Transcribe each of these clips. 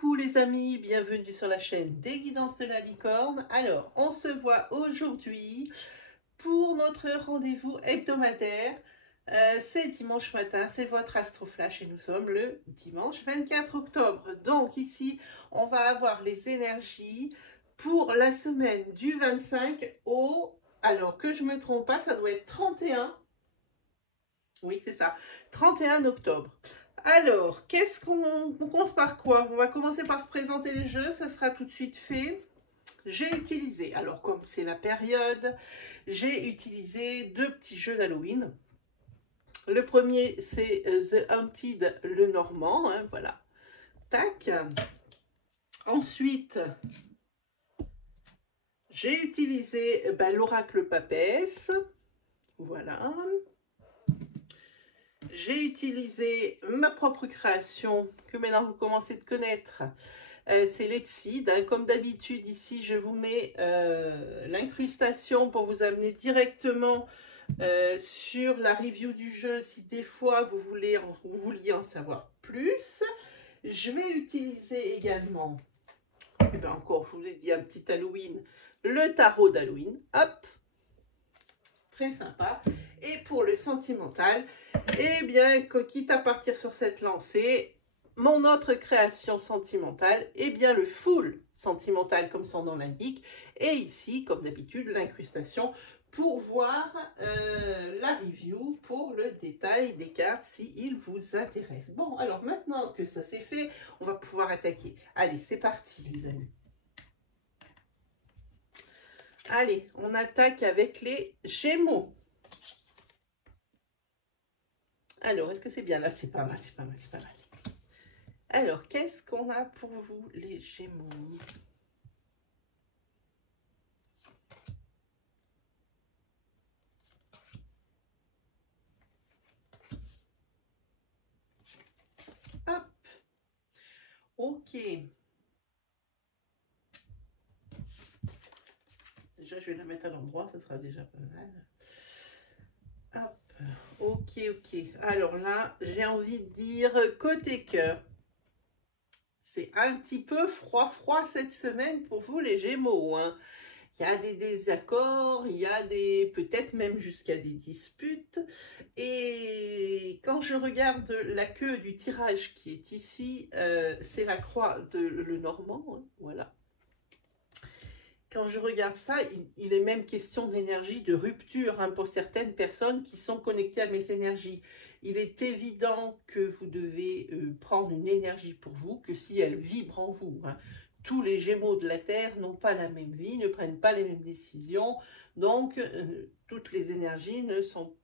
Coucou les amis, bienvenue sur la chaîne des guidances de la licorne. Alors, on se voit aujourd'hui pour notre rendez-vous hebdomadaire. C'est dimanche matin, c'est votre Astroflash et nous sommes le dimanche 24 octobre. Donc ici, on va avoir les énergies pour la semaine du 25 au... Alors que je ne me trompe pas, ça doit être 31. Oui, c'est ça, 31 octobre. Alors, on commence par quoi? On va commencer par se présenter les jeux, ça sera tout de suite fait. J'ai utilisé, alors comme c'est la période, j'ai utilisé deux petits jeux d'Halloween. Le premier, c'est The Haunted, le Normand, hein, voilà. Tac. Ensuite, j'ai utilisé l'Oracle Papesse. Voilà. J'ai utilisé ma propre création, que maintenant vous commencez de connaître. C'est Letseed. Hein. Comme d'habitude, ici, je vous mets l'incrustation pour vous amener directement sur la review du jeu si des fois vous vouliez en savoir plus. Je vais utiliser également, et bien encore, je vous ai dit un petit Halloween, le tarot d'Halloween. Hop, très sympa. Et pour le sentimental, eh bien, quitte à partir sur cette lancée, mon autre création sentimentale, eh bien le full sentimental comme son nom l'indique, et ici, comme d'habitude, l'incrustation pour voir la review pour le détail des cartes s'il vous intéresse. Bon, alors maintenant que ça c'est fait, on va pouvoir attaquer. Allez, c'est parti les amis. Allez, on attaque avec les Gémeaux. Alors, est-ce que c'est bien là? C'est pas mal, c'est pas mal, c'est pas mal. Alors, qu'est-ce qu'on a pour vous, les Gémeaux? Hop. Ok. Déjà, je vais la mettre à l'endroit, ça sera déjà pas mal. Hop. Ok, ok. Alors là, j'ai envie de dire côté cœur. C'est un petit peu froid cette semaine pour vous, les Gémeaux. Hein. Il y a des désaccords, il y a peut-être même jusqu'à des disputes. Et quand je regarde la queue du tirage qui est ici, c'est la croix de le Normand, hein, voilà. Quand je regarde ça, il est même question d'énergie de rupture hein, pour certaines personnes qui sont connectées à mes énergies. Il est évident que vous devez prendre une énergie pour vous, que si elle vibre en vous. Hein. Tous les Gémeaux de la Terre n'ont pas la même vie, ne prennent pas les mêmes décisions. Donc, toutes les énergies ne sont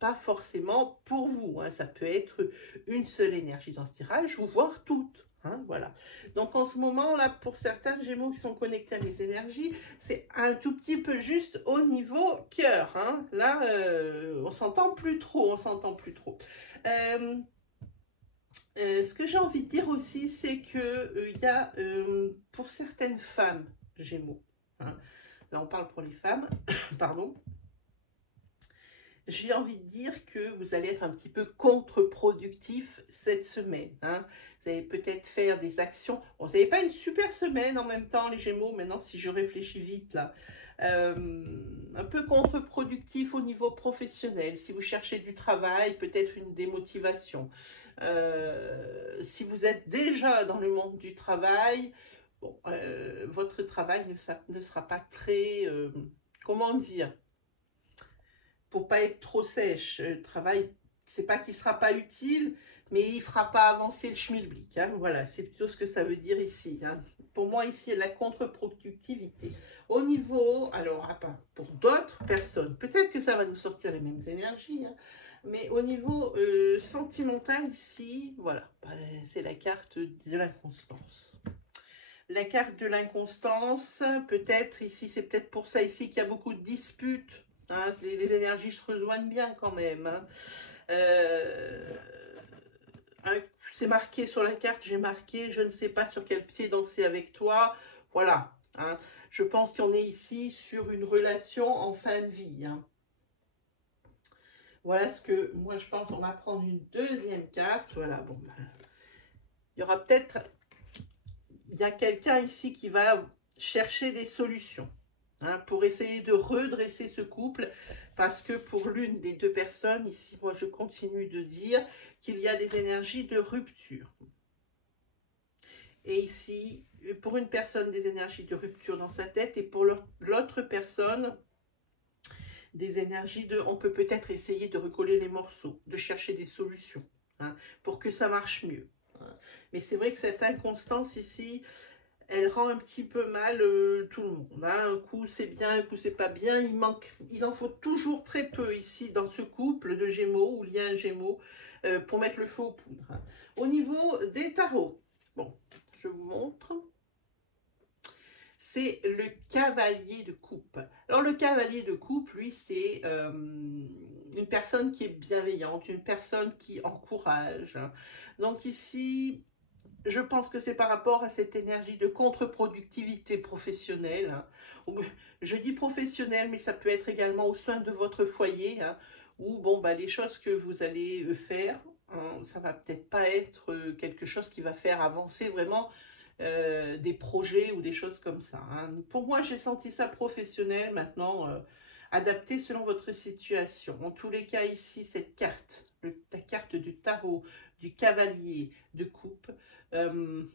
pas forcément pour vous. Hein. Ça peut être une seule énergie dans ce tirage, ou voire toutes. Hein, voilà. Donc en ce moment là, pour certains Gémeaux qui sont connectés à mes énergies, c'est un tout petit peu juste au niveau cœur. Hein. Là, on s'entend plus trop, on s'entend plus trop. Ce que j'ai envie de dire aussi, c'est que il y a pour certaines femmes Gémeaux. Hein, là, on parle pour les femmes, pardon. J'ai envie de dire que vous allez être un petit peu contre-productif cette semaine. Hein. Vous allez peut-être faire des actions. Bon, vous n'avez pas une super semaine en même temps, les Gémeaux, maintenant, si je réfléchis vite, là. Un peu contre-productif au niveau professionnel. Si vous cherchez du travail, peut-être une démotivation. Si vous êtes déjà dans le monde du travail, bon, votre travail ne sera pas très... comment dire, pour pas être trop sèche. Le travail, c'est pas qu'il sera pas utile, mais il fera pas avancer le schmilblick. Hein. Voilà, c'est plutôt ce que ça veut dire ici. Hein. Pour moi, ici, il y a la contre-productivité. Au niveau, alors, pour d'autres personnes, peut-être que ça va nous sortir les mêmes énergies, hein, mais au niveau sentimental, ici, voilà, c'est la carte de l'inconstance. La carte de l'inconstance, peut-être ici, c'est peut-être pour ça ici qu'il y a beaucoup de disputes. Hein, les énergies se rejoignent bien quand même. Hein. C'est marqué sur la carte, j'ai marqué, je ne sais pas sur quel pied danser avec toi. Voilà. Hein. Je pense qu'on est ici sur une relation en fin de vie. Hein. Voilà ce que moi je pense. On va prendre une deuxième carte. Voilà. Bon, il y aura peut-être il y a quelqu'un ici qui va chercher des solutions hein, pour essayer de redresser ce couple, parce que pour l'une des deux personnes, ici, moi je continue de dire qu'il y a des énergies de rupture. Et ici, pour une personne, des énergies de rupture dans sa tête, et pour l'autre personne, des énergies de, on peut peut-être essayer de recoller les morceaux, de chercher des solutions, hein, pour que ça marche mieux. Hein. Mais c'est vrai que cette inconstance ici, elle rend un petit peu mal tout le monde. Hein. Un coup c'est bien, un coup c'est pas bien. Il en faut toujours très peu ici dans ce couple de Gémeaux ou lien Gémeaux pour mettre le feu aux poudres. Hein. Au niveau des tarots, bon, je vous montre. C'est le cavalier de coupe. Alors le cavalier de coupe, lui, c'est une personne qui est bienveillante, une personne qui encourage. Hein. Donc ici, je pense que c'est par rapport à cette énergie de contre-productivité professionnelle. Hein. Je dis professionnelle, mais ça peut être également au sein de votre foyer, hein, où bon, bah, les choses que vous allez faire, hein, ça va peut-être pas être quelque chose qui va faire avancer vraiment des projets ou des choses comme ça. Hein. Pour moi, j'ai senti ça professionnel, maintenant adapté selon votre situation. En tous les cas, ici, cette carte, la carte du tarot, du cavalier de coupe, ben,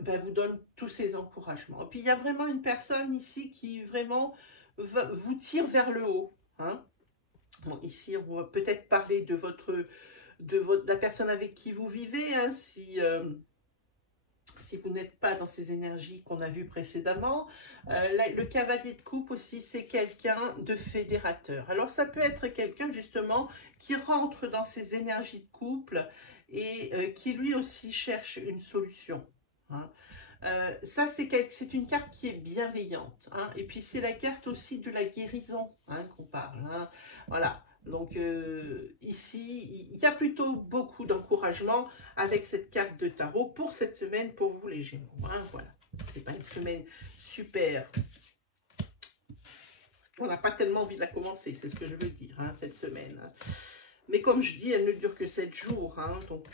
vous donne tous ces encouragements. Et puis, il y a vraiment une personne ici qui vraiment vous tire vers le haut. Hein. Bon, ici, on va peut-être parler de la personne avec qui vous vivez, hein, si vous n'êtes pas dans ces énergies qu'on a vues précédemment. Le cavalier de coupe aussi, c'est quelqu'un de fédérateur. Alors, ça peut être quelqu'un justement qui rentre dans ces énergies de couple et qui lui aussi cherche une solution. Hein. Ça, c'est une carte qui est bienveillante. Hein. Et puis, c'est la carte aussi de la guérison hein, qu'on parle. Hein. Voilà. Donc, ici, il y a plutôt beaucoup d'encouragement avec cette carte de tarot pour cette semaine, pour vous les Gémeaux. Hein. Voilà. C'est pas une semaine super. On n'a pas tellement envie de la commencer, c'est ce que je veux dire, hein, cette semaine. Mais comme je dis, elle ne dure que 7 jours. Hein, donc,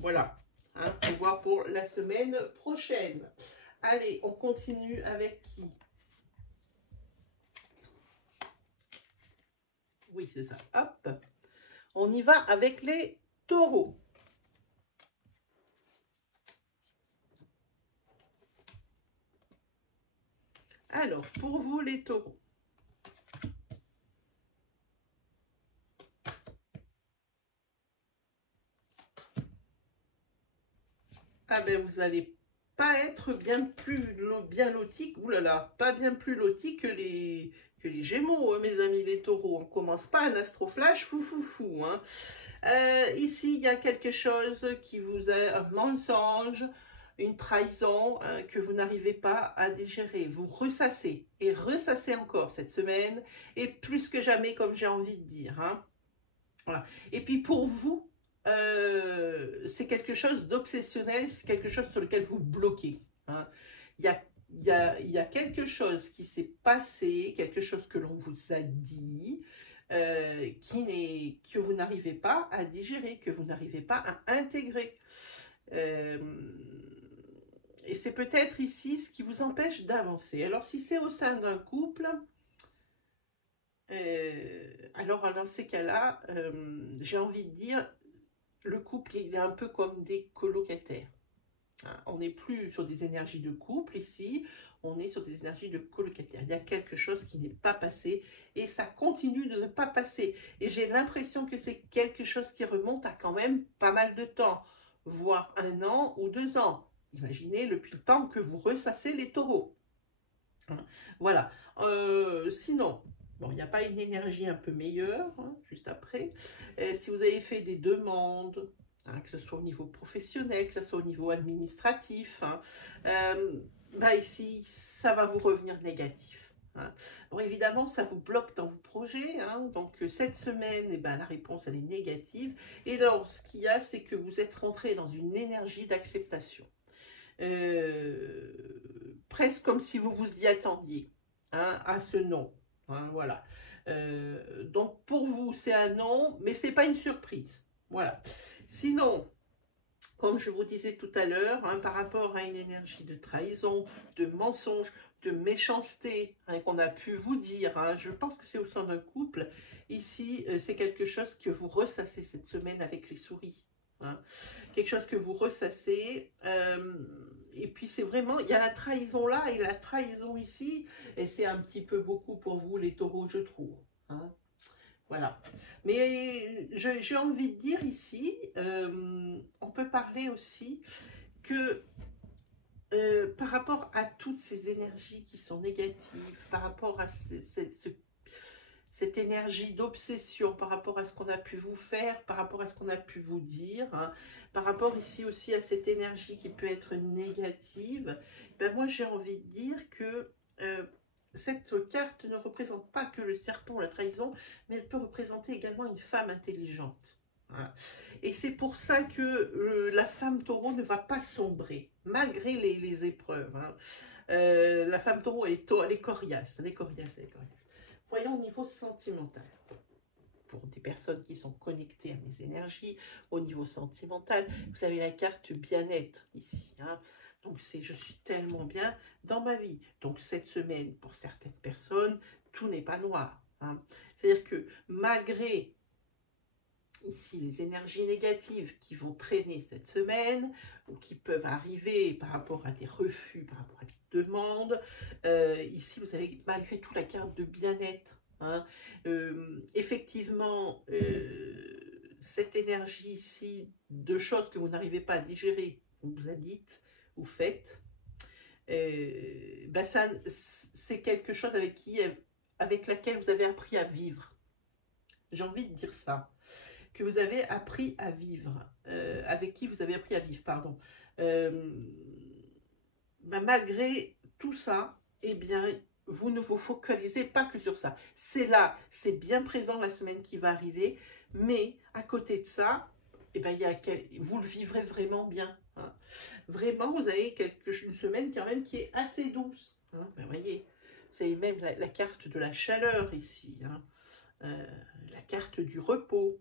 voilà. Hein, on voit pour la semaine prochaine. Allez, on continue avec qui? Oui, c'est ça. Hop. On y va avec les taureaux. Alors, pour vous, les taureaux. Ah ben, vous allez pas être bien loti, oulala, pas bien plus loti que les Gémeaux, hein, mes amis les taureaux. On commence pas un astroflash fou fou fou. Hein. Ici, il y a quelque chose qui vous est un mensonge, une trahison hein, que vous n'arrivez pas à digérer. Vous ressassez et ressassez encore cette semaine et plus que jamais, comme j'ai envie de dire. Hein. Voilà. Et puis pour vous, c'est quelque chose d'obsessionnel, c'est quelque chose sur lequel vous bloquez. Hein. Il y a quelque chose qui s'est passé, quelque chose que l'on vous a dit, que vous n'arrivez pas à digérer, que vous n'arrivez pas à intégrer. Et c'est peut-être ici ce qui vous empêche d'avancer. Alors si c'est au sein d'un couple, alors dans ces cas-là, j'ai envie de dire, le couple, il est un peu comme des colocataires. Hein, on n'est plus sur des énergies de couple ici, on est sur des énergies de colocataires. Il y a quelque chose qui n'est pas passé et ça continue de ne pas passer. Et j'ai l'impression que c'est quelque chose qui remonte à quand même pas mal de temps, voire 1 an ou 2 ans. Imaginez depuis le temps que vous ressassez les taureaux. Hein, voilà. Sinon, bon, il n'y a pas une énergie un peu meilleure, hein, juste après. Si vous avez fait des demandes, hein, que ce soit au niveau professionnel, que ce soit au niveau administratif, hein, bah ici, ça va vous revenir négatif. Hein. Bon, évidemment, ça vous bloque dans vos projets. Hein, donc, cette semaine, eh ben, la réponse, elle est négative. Et alors, ce qu'il y a, c'est que vous êtes rentré dans une énergie d'acceptation. Presque comme si vous vous y attendiez hein, à ce non. Hein, voilà. Donc pour vous, c'est un non, mais c'est pas une surprise. Voilà. Sinon, comme je vous disais tout à l'heure, hein, par rapport à une énergie de trahison, de mensonge, de méchanceté, hein, qu'on a pu vous dire, hein, je pense que c'est au sein d'un couple, ici, c'est quelque chose que vous ressassez cette semaine avec les souris. Hein. Quelque chose que vous ressassez, et puis c'est vraiment, il y a la trahison là et la trahison ici, et c'est un petit peu beaucoup pour vous les taureaux, je trouve. Hein. Voilà. Mais j'ai envie de dire ici, on peut parler aussi que par rapport à toutes ces énergies qui sont négatives, par rapport à cette énergie d'obsession, par rapport à ce qu'on a pu vous faire, par rapport à ce qu'on a pu vous dire, hein, par rapport ici aussi à cette énergie qui peut être négative, ben moi j'ai envie de dire que cette carte ne représente pas que le serpent, la trahison, mais elle peut représenter également une femme intelligente. Hein. Et c'est pour ça que la femme taureau ne va pas sombrer, malgré les épreuves. Hein. La femme taureau, elle est coriace, elle est coriace, elle est coriace. Voyons au niveau sentimental. Pour des personnes qui sont connectées à mes énergies, au niveau sentimental, vous avez la carte bien-être ici. Hein. Donc, je suis tellement bien dans ma vie. Donc, cette semaine, pour certaines personnes, tout n'est pas noir. Hein. C'est-à-dire que malgré ici les énergies négatives qui vont traîner cette semaine, ou qui peuvent arriver par rapport à des refus, par rapport à des demandes, ici vous avez malgré tout la carte de bien-être. Hein. Effectivement, cette énergie ici de choses que vous n'arrivez pas à digérer, on vous a dites ou faites, ben ça, c'est quelque chose avec laquelle vous avez appris à vivre. J'ai envie de dire ça. Que vous avez appris à vivre, avec qui vous avez appris à vivre, pardon. Ben malgré tout ça, eh bien, vous ne vous focalisez pas que sur ça. C'est là, c'est bien présent la semaine qui va arriver, mais à côté de ça, eh ben, vous le vivrez vraiment bien. Hein. Vraiment, vous avez une semaine quand même qui est assez douce. Hein. Ben, voyez, vous avez même la carte de la chaleur ici, hein. La carte du repos.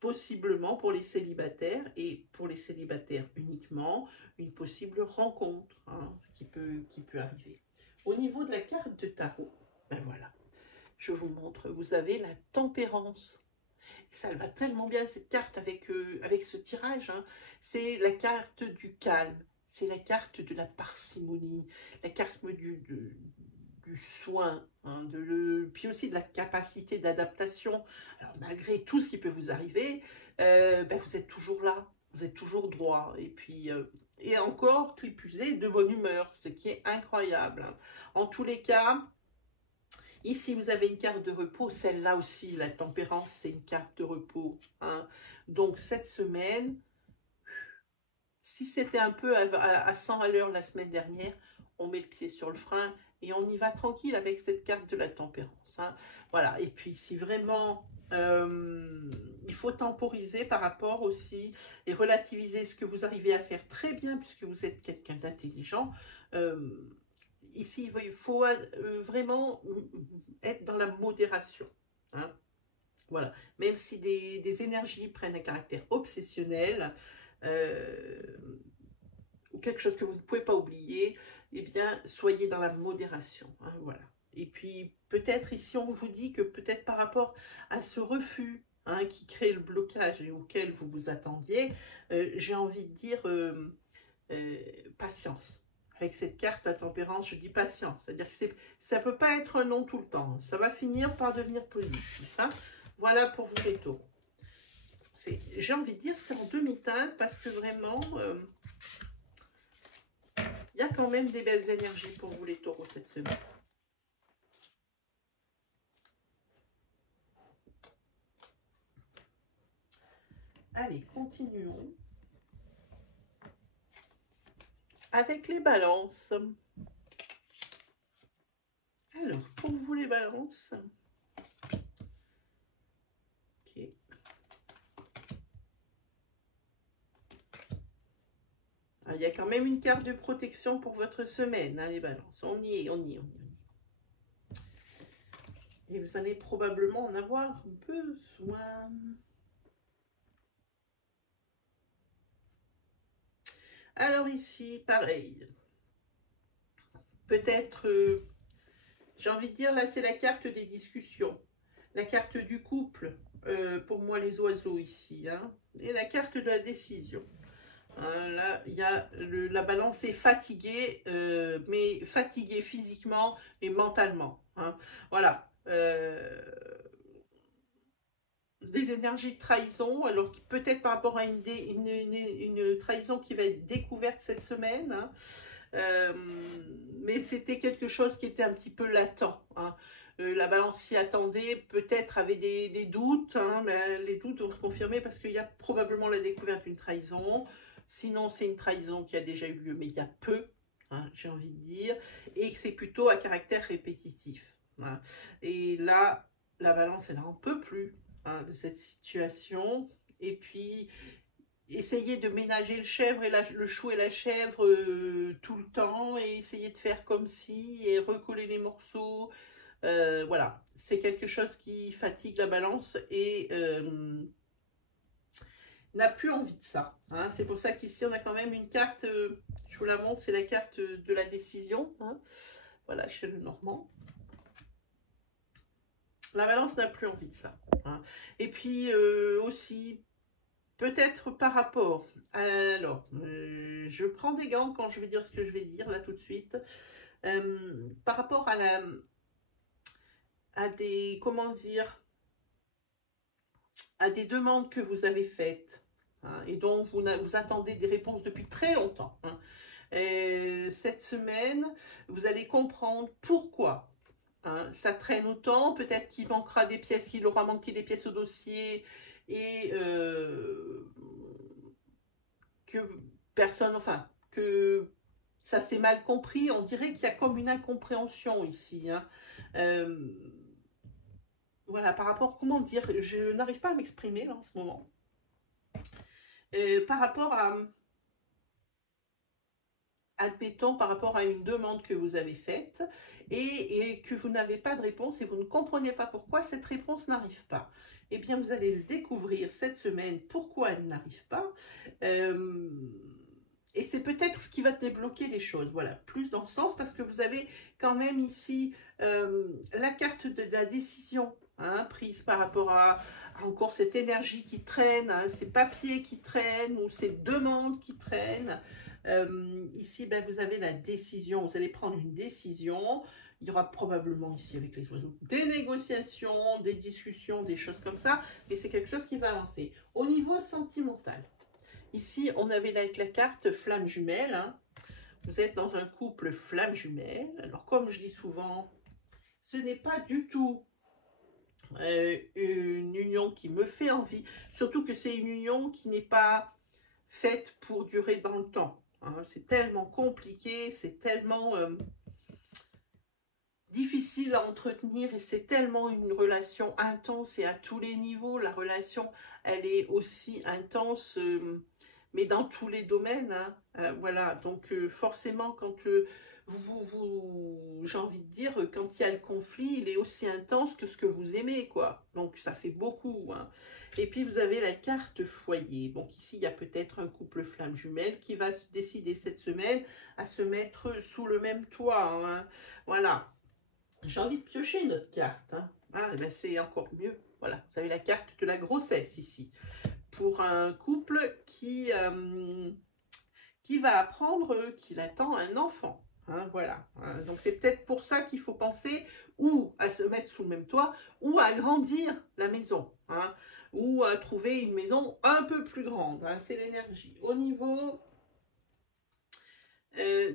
Possiblement pour les célibataires, et pour les célibataires uniquement, une possible rencontre, hein, qui peut arriver. Au niveau de la carte de tarot, ben voilà, je vous montre, vous avez la tempérance. Ça va tellement bien cette carte avec ce tirage. Hein. C'est la carte du calme, c'est la carte de la parcimonie, la carte du soin, hein, puis aussi de la capacité d'adaptation. Alors malgré tout ce qui peut vous arriver, ben, vous êtes toujours là, vous êtes toujours droit, et puis et encore, tout épuisé, de bonne humeur, ce qui est incroyable. Hein. En tous les cas, ici vous avez une carte de repos, celle-là aussi, la tempérance, c'est une carte de repos. Hein. Donc cette semaine, si c'était un peu à 100 à l'heure la semaine dernière, on met le pied sur le frein et on y va tranquille avec cette carte de la tempérance. Hein. Voilà, et puis si vraiment il faut temporiser par rapport aussi et relativiser ce que vous arrivez à faire très bien puisque vous êtes quelqu'un d'intelligent. Ici, il faut vraiment être dans la modération. Hein. Voilà, même si des énergies prennent un caractère obsessionnel, ou quelque chose que vous ne pouvez pas oublier, eh bien, soyez dans la modération. Hein, voilà. Et puis, peut-être ici, on vous dit que peut-être par rapport à ce refus, hein, qui crée le blocage et auquel vous vous attendiez, j'ai envie de dire patience. Avec cette carte à tempérance, je dis patience. C'est-à-dire que ça ne peut pas être un non tout le temps. Ça va finir par devenir positif. Hein. Voilà pour vous les taureaux. J'ai envie de dire c'est en demi-teinte parce que vraiment, il y a quand même des belles énergies pour vous les taureaux cette semaine. Allez, continuons. Avec les balances. Alors, pour vous les balances. Ok. Alors, il y a quand même une carte de protection pour votre semaine, hein, les balances. On y est, on y est, on y est. Et vous allez probablement en avoir besoin. Alors ici, pareil. Peut-être, j'ai envie de dire, là, c'est la carte des discussions. La carte du couple, pour moi, les oiseaux ici. Hein, et la carte de la décision. Là, il y a la balance est fatiguée, mais fatiguée physiquement et mentalement. Hein. Voilà. Des énergies de trahison, alors peut-être par rapport à une trahison qui va être découverte cette semaine, hein. Mais c'était quelque chose qui était un petit peu latent. Hein. La balance s'y attendait, peut-être avait des doutes, hein, mais les doutes vont se confirmer parce qu'il y a probablement la découverte d'une trahison. Sinon, c'est une trahison qui a déjà eu lieu, mais il y a peu, hein, j'ai envie de dire, et que c'est plutôt à caractère répétitif. Hein. Et là, la balance, elle n'en peut plus, hein, de cette situation. Et puis, essayer de ménager le chou et la chèvre tout le temps et essayer de faire comme si et recoller les morceaux. Voilà, c'est quelque chose qui fatigue la balance et n'a plus envie de ça. Hein. C'est pour ça qu'ici on a quand même une carte, je vous la montre, c'est la carte de la décision. Hein. Voilà, chez le Normand. La balance n'a plus envie de ça. Hein. Et puis aussi, peut-être par rapport, alors, je prends des gants quand je vais dire ce que je vais dire là tout de suite, par rapport à des, comment dire, à des demandes que vous avez faites, hein, et dont vous attendez des réponses depuis très longtemps. Hein. Cette semaine, vous allez comprendre pourquoi. Hein, ça traîne autant, peut-être qu'il manquera des pièces, qu'il aura manqué des pièces au dossier, et que personne, enfin, que ça s'est mal compris. On dirait qu'il y a comme une incompréhension ici. Hein. Voilà, par rapport, comment dire, je n'arrive pas à m'exprimer là en ce moment. Par rapport à, admettons, par rapport à une demande que vous avez faite et que vous n'avez pas de réponse et vous ne comprenez pas pourquoi cette réponse n'arrive pas. Eh bien, vous allez le découvrir cette semaine, pourquoi elle n'arrive pas. Et c'est peut-être ce qui va débloquer les choses. Voilà, plus dans ce sens, parce que vous avez quand même ici la carte de la décision, hein, prise par rapport à encore cette énergie qui traîne, hein, ces papiers qui traînent ou ces demandes qui traînent. Ici, ben, vous avez la décision, vous allez prendre une décision. Il y aura probablement ici avec les oiseaux des négociations, des discussions, des choses comme ça, mais c'est quelque chose qui va avancer. Au niveau sentimental, ici, on avait avec la carte flamme jumelle. Hein. Vous êtes dans un couple flamme jumelle. Alors, comme je dis souvent, ce n'est pas du tout une union qui me fait envie. Surtout que c'est une union qui n'est pas faite pour durer dans le temps. Hein. C'est tellement compliqué, c'est tellement difficile à entretenir et c'est tellement une relation intense et à tous les niveaux. La relation, elle est aussi intense, mais dans tous les domaines. Hein. Voilà, donc forcément, quand j'ai envie de dire, quand il y a le conflit, il est aussi intense que ce que vous aimez, quoi. Donc ça fait beaucoup. Hein. Et puis vous avez la carte foyer. Donc ici, il y a peut-être un couple flamme jumelle qui va se décider cette semaine à se mettre sous le même toit. Hein. Voilà. J'ai envie de piocher une autre carte. Hein. Ah, ben c'est encore mieux. Voilà, vous avez la carte de la grossesse ici. Pour un couple qui va apprendre qu'il attend un enfant. Hein, voilà. Hein, donc c'est peut-être pour ça qu'il faut penser ou à se mettre sous le même toit ou à agrandir la maison. Hein, ou à trouver une maison un peu plus grande. Hein, c'est l'énergie. Au niveau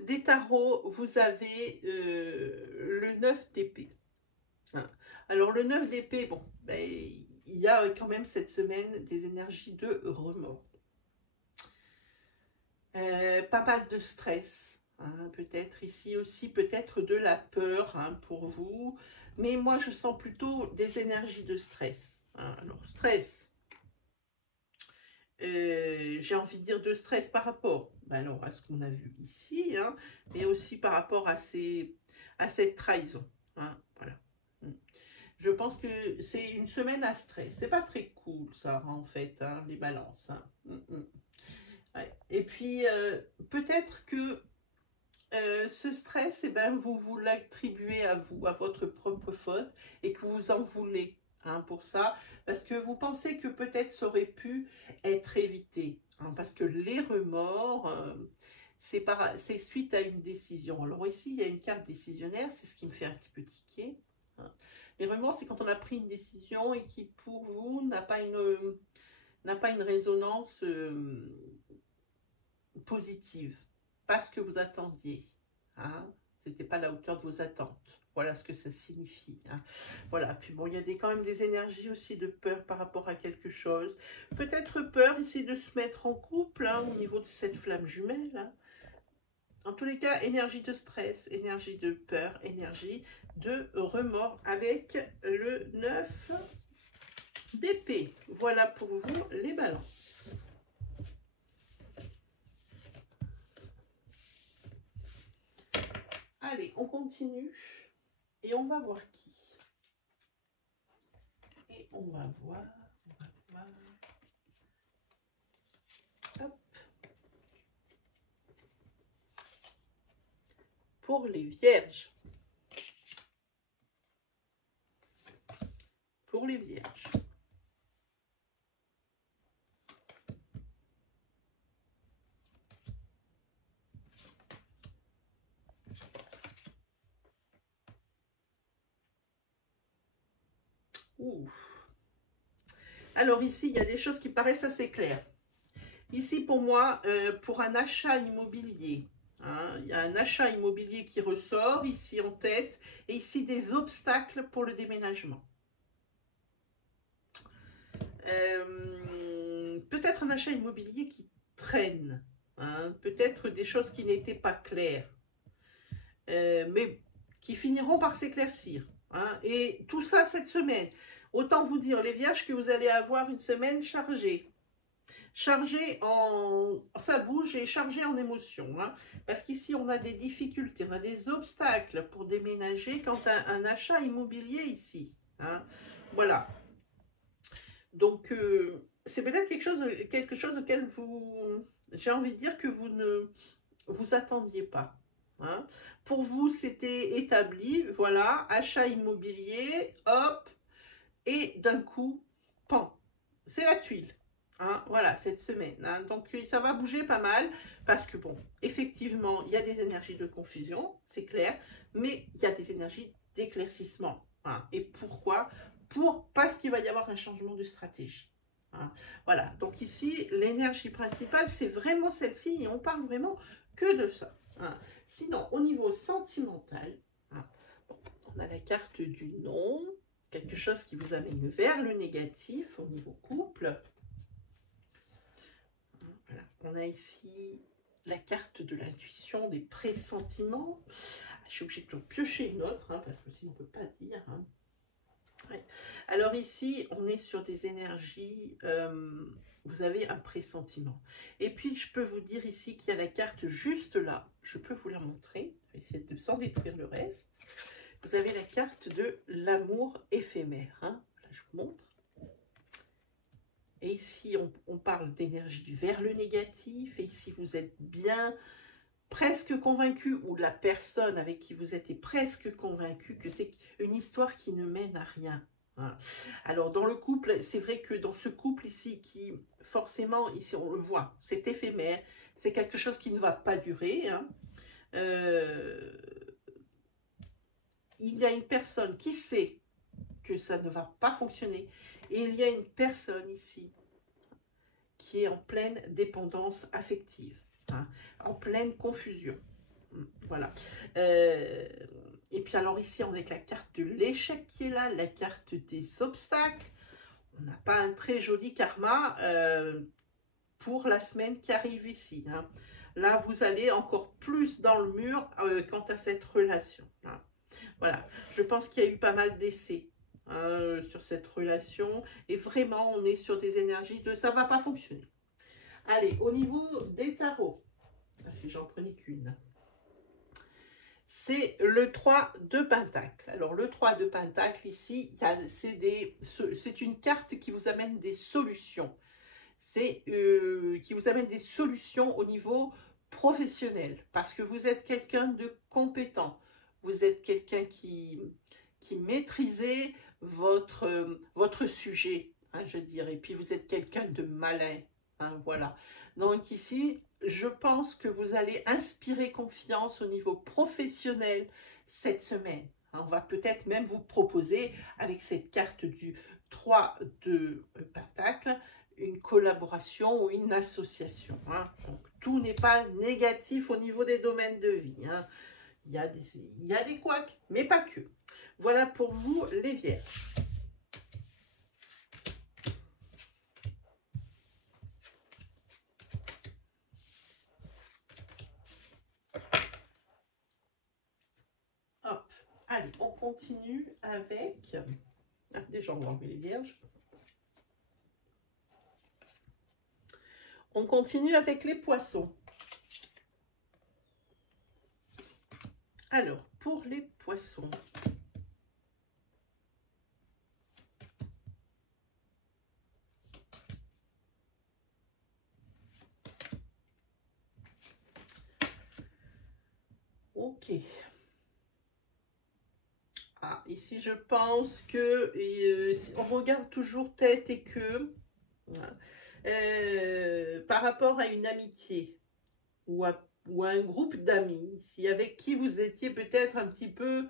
des tarots, vous avez le 9 d'épée. Hein. Alors le 9 d'épée, bon, ben, il y a quand même cette semaine des énergies de remords. Pas mal de stress, hein, peut-être ici aussi, peut-être de la peur, hein, pour vous. Mais moi, je sens plutôt des énergies de stress. Hein. Alors, stress, j'ai envie de dire de stress par rapport alors, à ce qu'on a vu ici, hein, mais aussi par rapport à cette trahison. Hein, voilà. Je pense que c'est une semaine à stress. C'est pas très cool ça, en fait, hein, les balances. Hein. Ouais. Et puis, peut-être que ce stress, eh ben, vous l'attribuez à vous, à votre propre faute, et que vous en voulez hein, pour ça, parce que vous pensez que peut-être ça aurait pu être évité. Hein, parce que les remords, c'est suite à une décision. Alors ici, il y a une carte décisionnaire, c'est ce qui me fait un petit peu tiquer. Hein. Les remords, c'est quand on a pris une décision et qui, pour vous, n'a pas une résonance positive, pas ce que vous attendiez. Hein. C'était pas à la hauteur de vos attentes. Voilà ce que ça signifie. Hein. Voilà. Puis bon, il y a quand même des énergies aussi de peur par rapport à quelque chose. Peut-être peur ici de se mettre en couple hein, au niveau de cette flamme jumelle. Hein. En tous les cas, énergie de stress, énergie de peur, énergie de remords avec le 9 d'épée. Voilà pour vous les balances. Allez, on continue et on va voir qui. Et on va voir. Hop. Pour les vierges. Pour les vierges. Ouh. Alors ici, il y a des choses qui paraissent assez claires. Ici, pour moi, pour un achat immobilier, hein, il y a un achat immobilier qui ressort ici en tête, et ici des obstacles pour le déménagement. Peut-être un achat immobilier qui traîne, hein, peut-être des choses qui n'étaient pas claires, mais qui finiront par s'éclaircir. Hein, et tout ça cette semaine. Autant vous dire, les vierges, que vous allez avoir une semaine chargée. Chargée en... Ça bouge et chargée en émotions. Hein, parce qu'ici, on a des difficultés, on a des obstacles pour déménager quant à un achat immobilier ici. Hein, voilà. Donc, c'est peut-être quelque chose auquel j'ai envie de dire que vous ne vous attendiez pas. Hein. Pour vous, c'était établi, voilà, achat immobilier, hop, et d'un coup, pan, c'est la tuile. Hein, voilà, cette semaine. Hein. Donc, ça va bouger pas mal, parce que, bon, effectivement, il y a des énergies de confusion, c'est clair, mais il y a des énergies d'éclaircissement. Hein. Et pourquoi? Parce qu'il va y avoir un changement de stratégie. Hein. Voilà, donc ici, l'énergie principale, c'est vraiment celle-ci, et on parle vraiment que de ça. Hein. Sinon, au niveau sentimental, hein, bon, on a la carte du non, quelque chose qui vous amène vers le négatif au niveau couple. Voilà. On a ici la carte de l'intuition, des pressentiments. Je suis obligée de piocher une autre, hein, parce que sinon on ne peut pas dire. Hein. Ouais. Alors ici, on est sur des énergies, vous avez un pressentiment. Et puis, je peux vous dire ici qu'il y a la carte juste là. Je peux vous la montrer. Je vais essayer de sans détruire le reste. Vous avez la carte de l'amour éphémère. Hein. Là, je vous montre. Et ici, on parle d'énergie vers le négatif. Et ici, vous êtes bien presque convaincu, ou la personne avec qui vous êtes est presque convaincu que c'est une histoire qui ne mène à rien. Hein. Alors, dans le couple, c'est vrai que dans ce couple ici, qui forcément, ici on le voit, c'est éphémère, c'est quelque chose qui ne va pas durer. Hein. Il y a une personne qui sait que ça ne va pas fonctionner, et il y a une personne ici qui est en pleine dépendance affective. Hein, en pleine confusion. Voilà. Et puis alors ici, on a la carte de l'échec qui est là, la carte des obstacles. On n'a pas un très joli karma pour la semaine qui arrive ici. Hein. Là, vous allez encore plus dans le mur quant à cette relation. Hein. Voilà. Je pense qu'il y a eu pas mal d'essais sur cette relation. Et vraiment, on est sur des énergies de ça ne va pas fonctionner. Allez, au niveau des tarots, j'en prenais qu'une. C'est le 3 de Pentacle. Alors, le 3 de Pentacle, ici, c'est une carte qui vous amène des solutions. c'est qui vous amène des solutions au niveau professionnel, parce que vous êtes quelqu'un de compétent, vous êtes quelqu'un qui maîtrisez votre sujet, hein, je dirais, et puis vous êtes quelqu'un de malin, hein, voilà. Donc ici, je pense que vous allez inspirer confiance au niveau professionnel cette semaine. Hein, on va peut-être même vous proposer, avec cette carte du 3 de Pentacle, une collaboration ou une association. Hein. Donc, tout n'est pas négatif au niveau des domaines de vie. Hein. Il y a des couacs, mais pas que. Voilà pour vous, les Vierges. Hop, allez, on continue avec... Ah, déjà, on va enlever les Vierges. On continue avec les Poissons. Alors, pour les Poissons... Ok. Ah, ici, je pense que on regarde toujours tête et queue, hein, par rapport à une amitié ou à un groupe d'amis, si avec qui vous étiez peut-être un petit peu,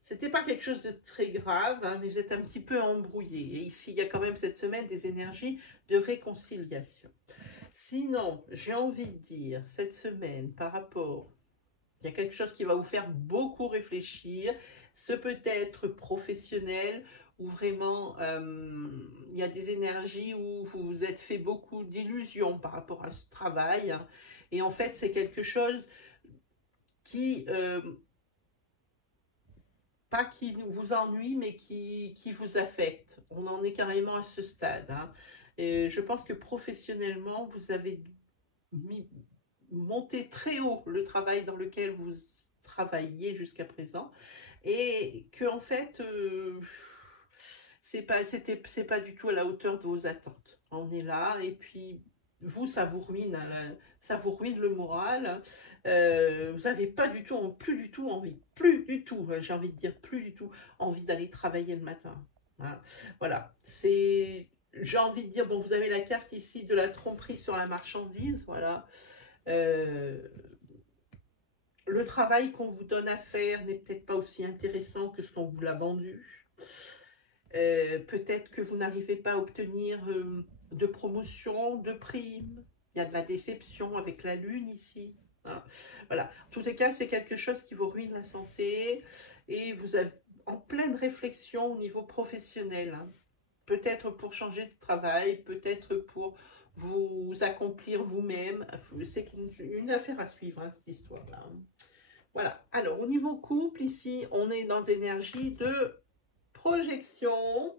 c'était pas quelque chose de très grave, hein, mais vous êtes un petit peu embrouillé. Et ici, il y a quand même cette semaine des énergies de réconciliation. Sinon, j'ai envie de dire, cette semaine, par rapport, il y a quelque chose qui va vous faire beaucoup réfléchir. Ce peut être professionnel ou vraiment il y a des énergies où vous vous êtes fait beaucoup d'illusions par rapport à ce travail. Hein, et en fait, c'est quelque chose qui, pas qui vous ennuie, mais qui vous affecte. On en est carrément à ce stade. Hein. Et je pense que professionnellement, vous avez monté très haut le travail dans lequel vous travailliez jusqu'à présent. Et que en fait, c'est pas du tout à la hauteur de vos attentes. On est là, et puis vous, ça vous ruine, hein, ça vous ruine le moral. Vous n'avez pas du tout, plus du tout envie, plus du tout, j'ai envie de dire plus du tout envie d'aller travailler le matin. Hein. Voilà, c'est, j'ai envie de dire, bon, vous avez la carte ici de la tromperie sur la marchandise, voilà. Le travail qu'on vous donne à faire n'est peut-être pas aussi intéressant que ce qu'on vous l'a vendu. Peut-être que vous n'arrivez pas à obtenir de promotion, de primes. Il y a de la déception avec la lune ici. Hein. Voilà. En tous les cas, c'est quelque chose qui vous ruine la santé et vous êtes en pleine réflexion au niveau professionnel. Hein. Peut-être pour changer de travail, peut-être pour vous accomplir vous-même. C'est une affaire à suivre, hein, cette histoire-là. Voilà. Alors, au niveau couple, ici, on est dans des énergies de projection,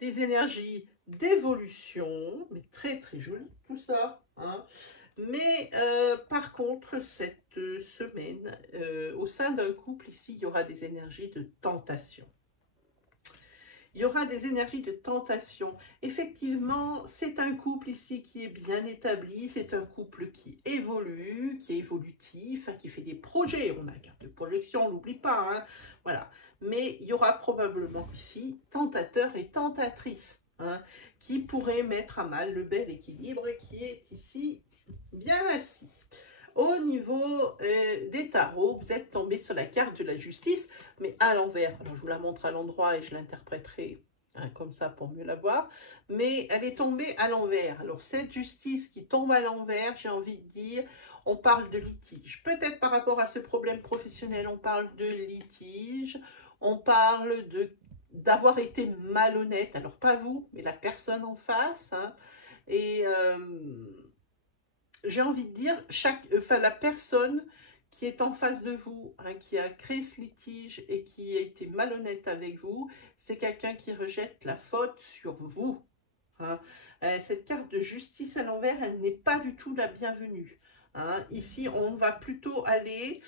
des énergies d'évolution, mais très très joli tout ça. Hein. Mais par contre, cette semaine, au sein d'un couple, ici, il y aura des énergies de tentation. Il y aura des énergies de tentation. Effectivement, c'est un couple ici qui est bien établi, c'est un couple qui évolue, qui est évolutif, qui fait des projets. On a la carte de projection, on n'oublie pas. Hein. Voilà. Mais il y aura probablement ici tentateur et tentatrice, hein, qui pourraient mettre à mal le bel équilibre qui est ici bien assis. Au niveau des tarots, vous êtes tombé sur la carte de la justice, mais à l'envers. Alors, je vous la montre à l'endroit et je l'interpréterai hein, comme ça pour mieux la voir. Mais elle est tombée à l'envers. Alors, cette justice qui tombe à l'envers, j'ai envie de dire, on parle de litige. Peut-être par rapport à ce problème professionnel, on parle de litige. On parle d'avoir été malhonnête. Alors, pas vous, mais la personne en face. Hein, et... j'ai envie de dire, la personne qui est en face de vous, hein, qui a créé ce litige et qui a été malhonnête avec vous, c'est quelqu'un qui rejette la faute sur vous. Hein. Cette carte de justice à l'envers, elle n'est pas du tout la bienvenue. Hein. Ici, on va plutôt aller,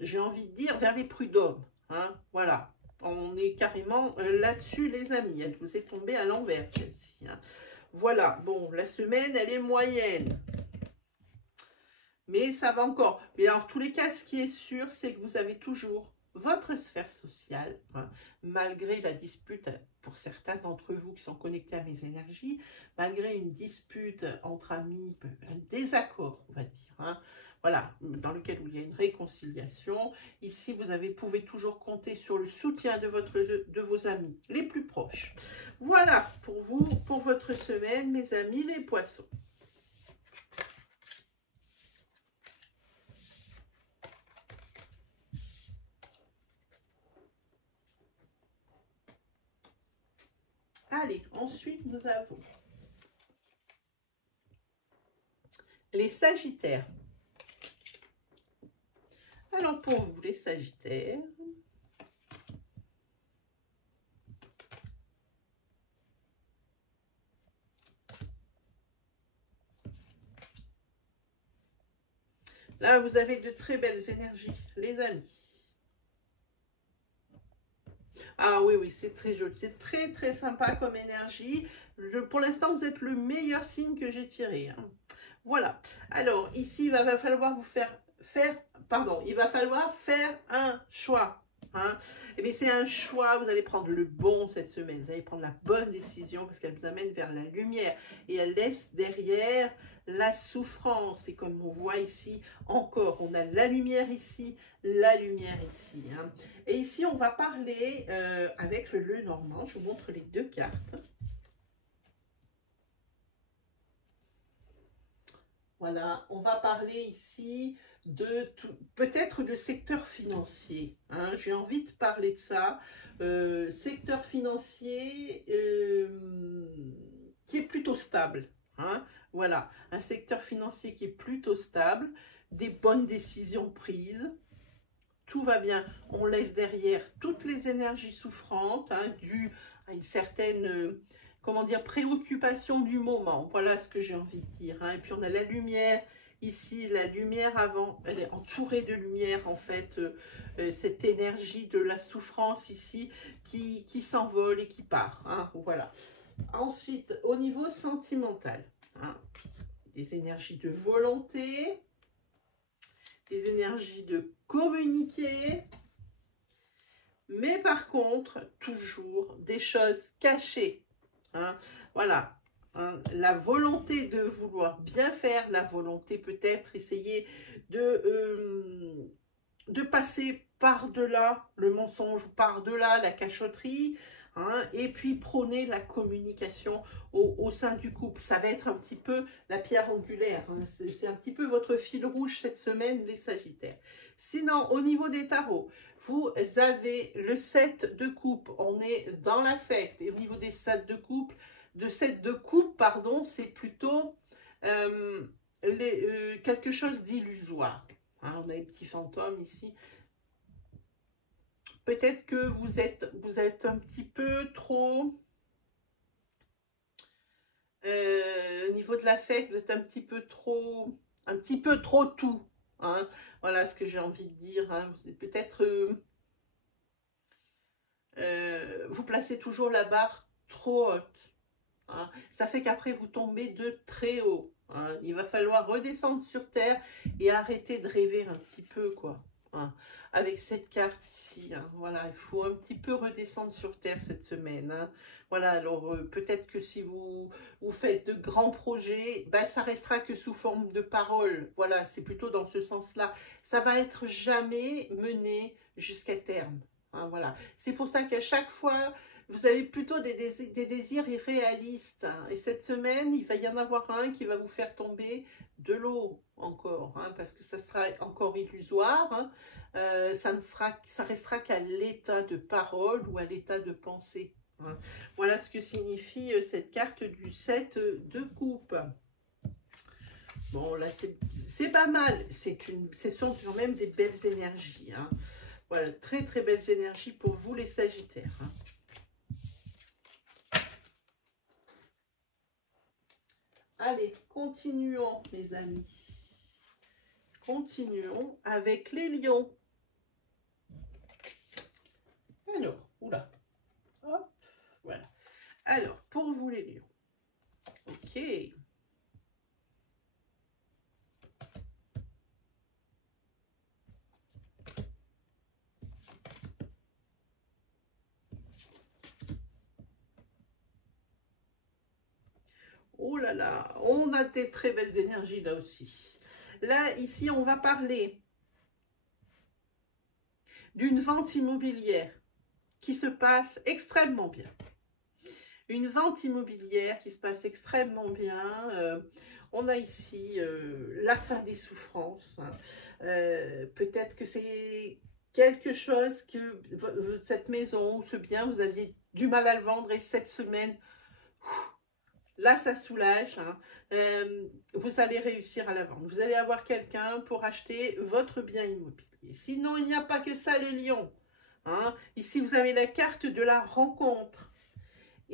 j'ai envie de dire, vers les prud'hommes. Hein. Voilà. On est carrément là-dessus, les amis. Elle vous est tombée à l'envers, celle-ci. Hein. Voilà, bon, la semaine, elle est moyenne. Mais ça va encore. Mais en tous les cas, ce qui est sûr, c'est que vous avez toujours votre sphère sociale, hein, malgré la dispute, pour certains d'entre vous qui sont connectés à mes énergies, malgré une dispute entre amis, un désaccord, on va dire, hein, voilà, dans lequel il y a une réconciliation. Ici, vous pouvez toujours compter sur le soutien de vos amis les plus proches. Voilà pour vous, pour votre semaine, mes amis les poissons. Allez, ensuite, nous avons les Sagittaires. Alors, pour vous, les Sagittaires, là, vous avez de très belles énergies, les amis. Ah oui, oui, c'est très joli. C'est très, très sympa comme énergie. Pour l'instant, vous êtes le meilleur signe que j'ai tiré. Hein. Voilà. Alors, ici, il va falloir vous faire un choix. Hein. Et bien, c'est un choix. Vous allez prendre le bon cette semaine. Vous allez prendre la bonne décision parce qu'elle vous amène vers la lumière. Et elle laisse derrière la souffrance. Et comme on voit ici, encore, on a la lumière ici, la lumière ici. Hein. Et ici, on va parler avec le Normand. Je vous montre les deux cartes. Voilà, on va parler ici de peut-être de secteur financier. Hein, j'ai envie de parler de ça. Secteur financier qui est plutôt stable. Hein, voilà, un secteur financier qui est plutôt stable, des bonnes décisions prises. Tout va bien, on laisse derrière toutes les énergies souffrantes, hein, dues à une certaine, comment dire, préoccupation du moment. Voilà ce que j'ai envie de dire. Hein. Et puis on a la lumière, ici, la lumière avant, elle est entourée de lumière, en fait, cette énergie de la souffrance ici, qui s'envole et qui part. Hein. Voilà. Ensuite, au niveau sentimental, hein, des énergies de volonté, des énergies de communiquer, mais par contre, toujours des choses cachées. Hein, voilà, hein, la volonté de vouloir bien faire, la volonté peut-être essayer de passer par-delà le mensonge, par-delà la cachotterie, hein, et puis prôner la communication au sein du couple. Ça va être un petit peu la pierre angulaire, hein, c'est un petit peu votre fil rouge cette semaine, les Sagittaires. Sinon, au niveau des tarots, vous avez le 7 de coupe, on est dans l'affect, et au niveau des 7 de coupe, pardon, c'est plutôt quelque chose d'illusoire. Hein, on a les petits fantômes ici. Peut-être que vous êtes un petit peu trop... au niveau de l'affect, vous êtes un petit peu trop tout. Hein. Voilà ce que j'ai envie de dire. Hein. C'est peut-être... vous placez toujours la barre trop haute. Hein. Ça fait qu'après, vous tombez de très haut. Hein. Il va falloir redescendre sur terre et arrêter de rêver un petit peu, quoi. Hein. Avec cette carte ici, hein. Voilà, il faut un petit peu redescendre sur terre cette semaine. Hein. Voilà, alors peut-être que si vous faites de grands projets, ben, ça restera que sous forme de paroles. Voilà, c'est plutôt dans ce sens-là. Ça va être jamais mené jusqu'à terme. Hein, voilà, c'est pour ça qu'à chaque fois, vous avez plutôt des désirs irréalistes. Hein. Et cette semaine, il va y en avoir un qui va vous faire tomber de l'eau encore. Hein, parce que ça sera encore illusoire. Hein. Ça restera qu'à l'état de parole ou à l'état de pensée. Hein. Voilà ce que signifie cette carte du 7 de coupe. Bon, là, c'est pas mal. Ce sont quand même des belles énergies. Hein. Voilà, très très belles énergies pour vous les Sagittaires. Hein. Allez, continuons mes amis. Continuons avec les lions. Alors, Oula. Hop, voilà. Alors, pour vous les lions. Ok. Oh là là, on a des très belles énergies là aussi. Là, ici, on va parler d'une vente immobilière qui se passe extrêmement bien. Une vente immobilière qui se passe extrêmement bien. On a ici la fin des souffrances. Hein. Peut-être que c'est quelque chose que cette maison ou ce bien, vous aviez du mal à le vendre et cette semaine, là, ça soulage. Hein. Vous allez réussir à la vendre. Vous allez avoir quelqu'un pour acheter votre bien immobilier. Sinon, il n'y a pas que ça, les lions. Hein. Ici, vous avez la carte de la rencontre.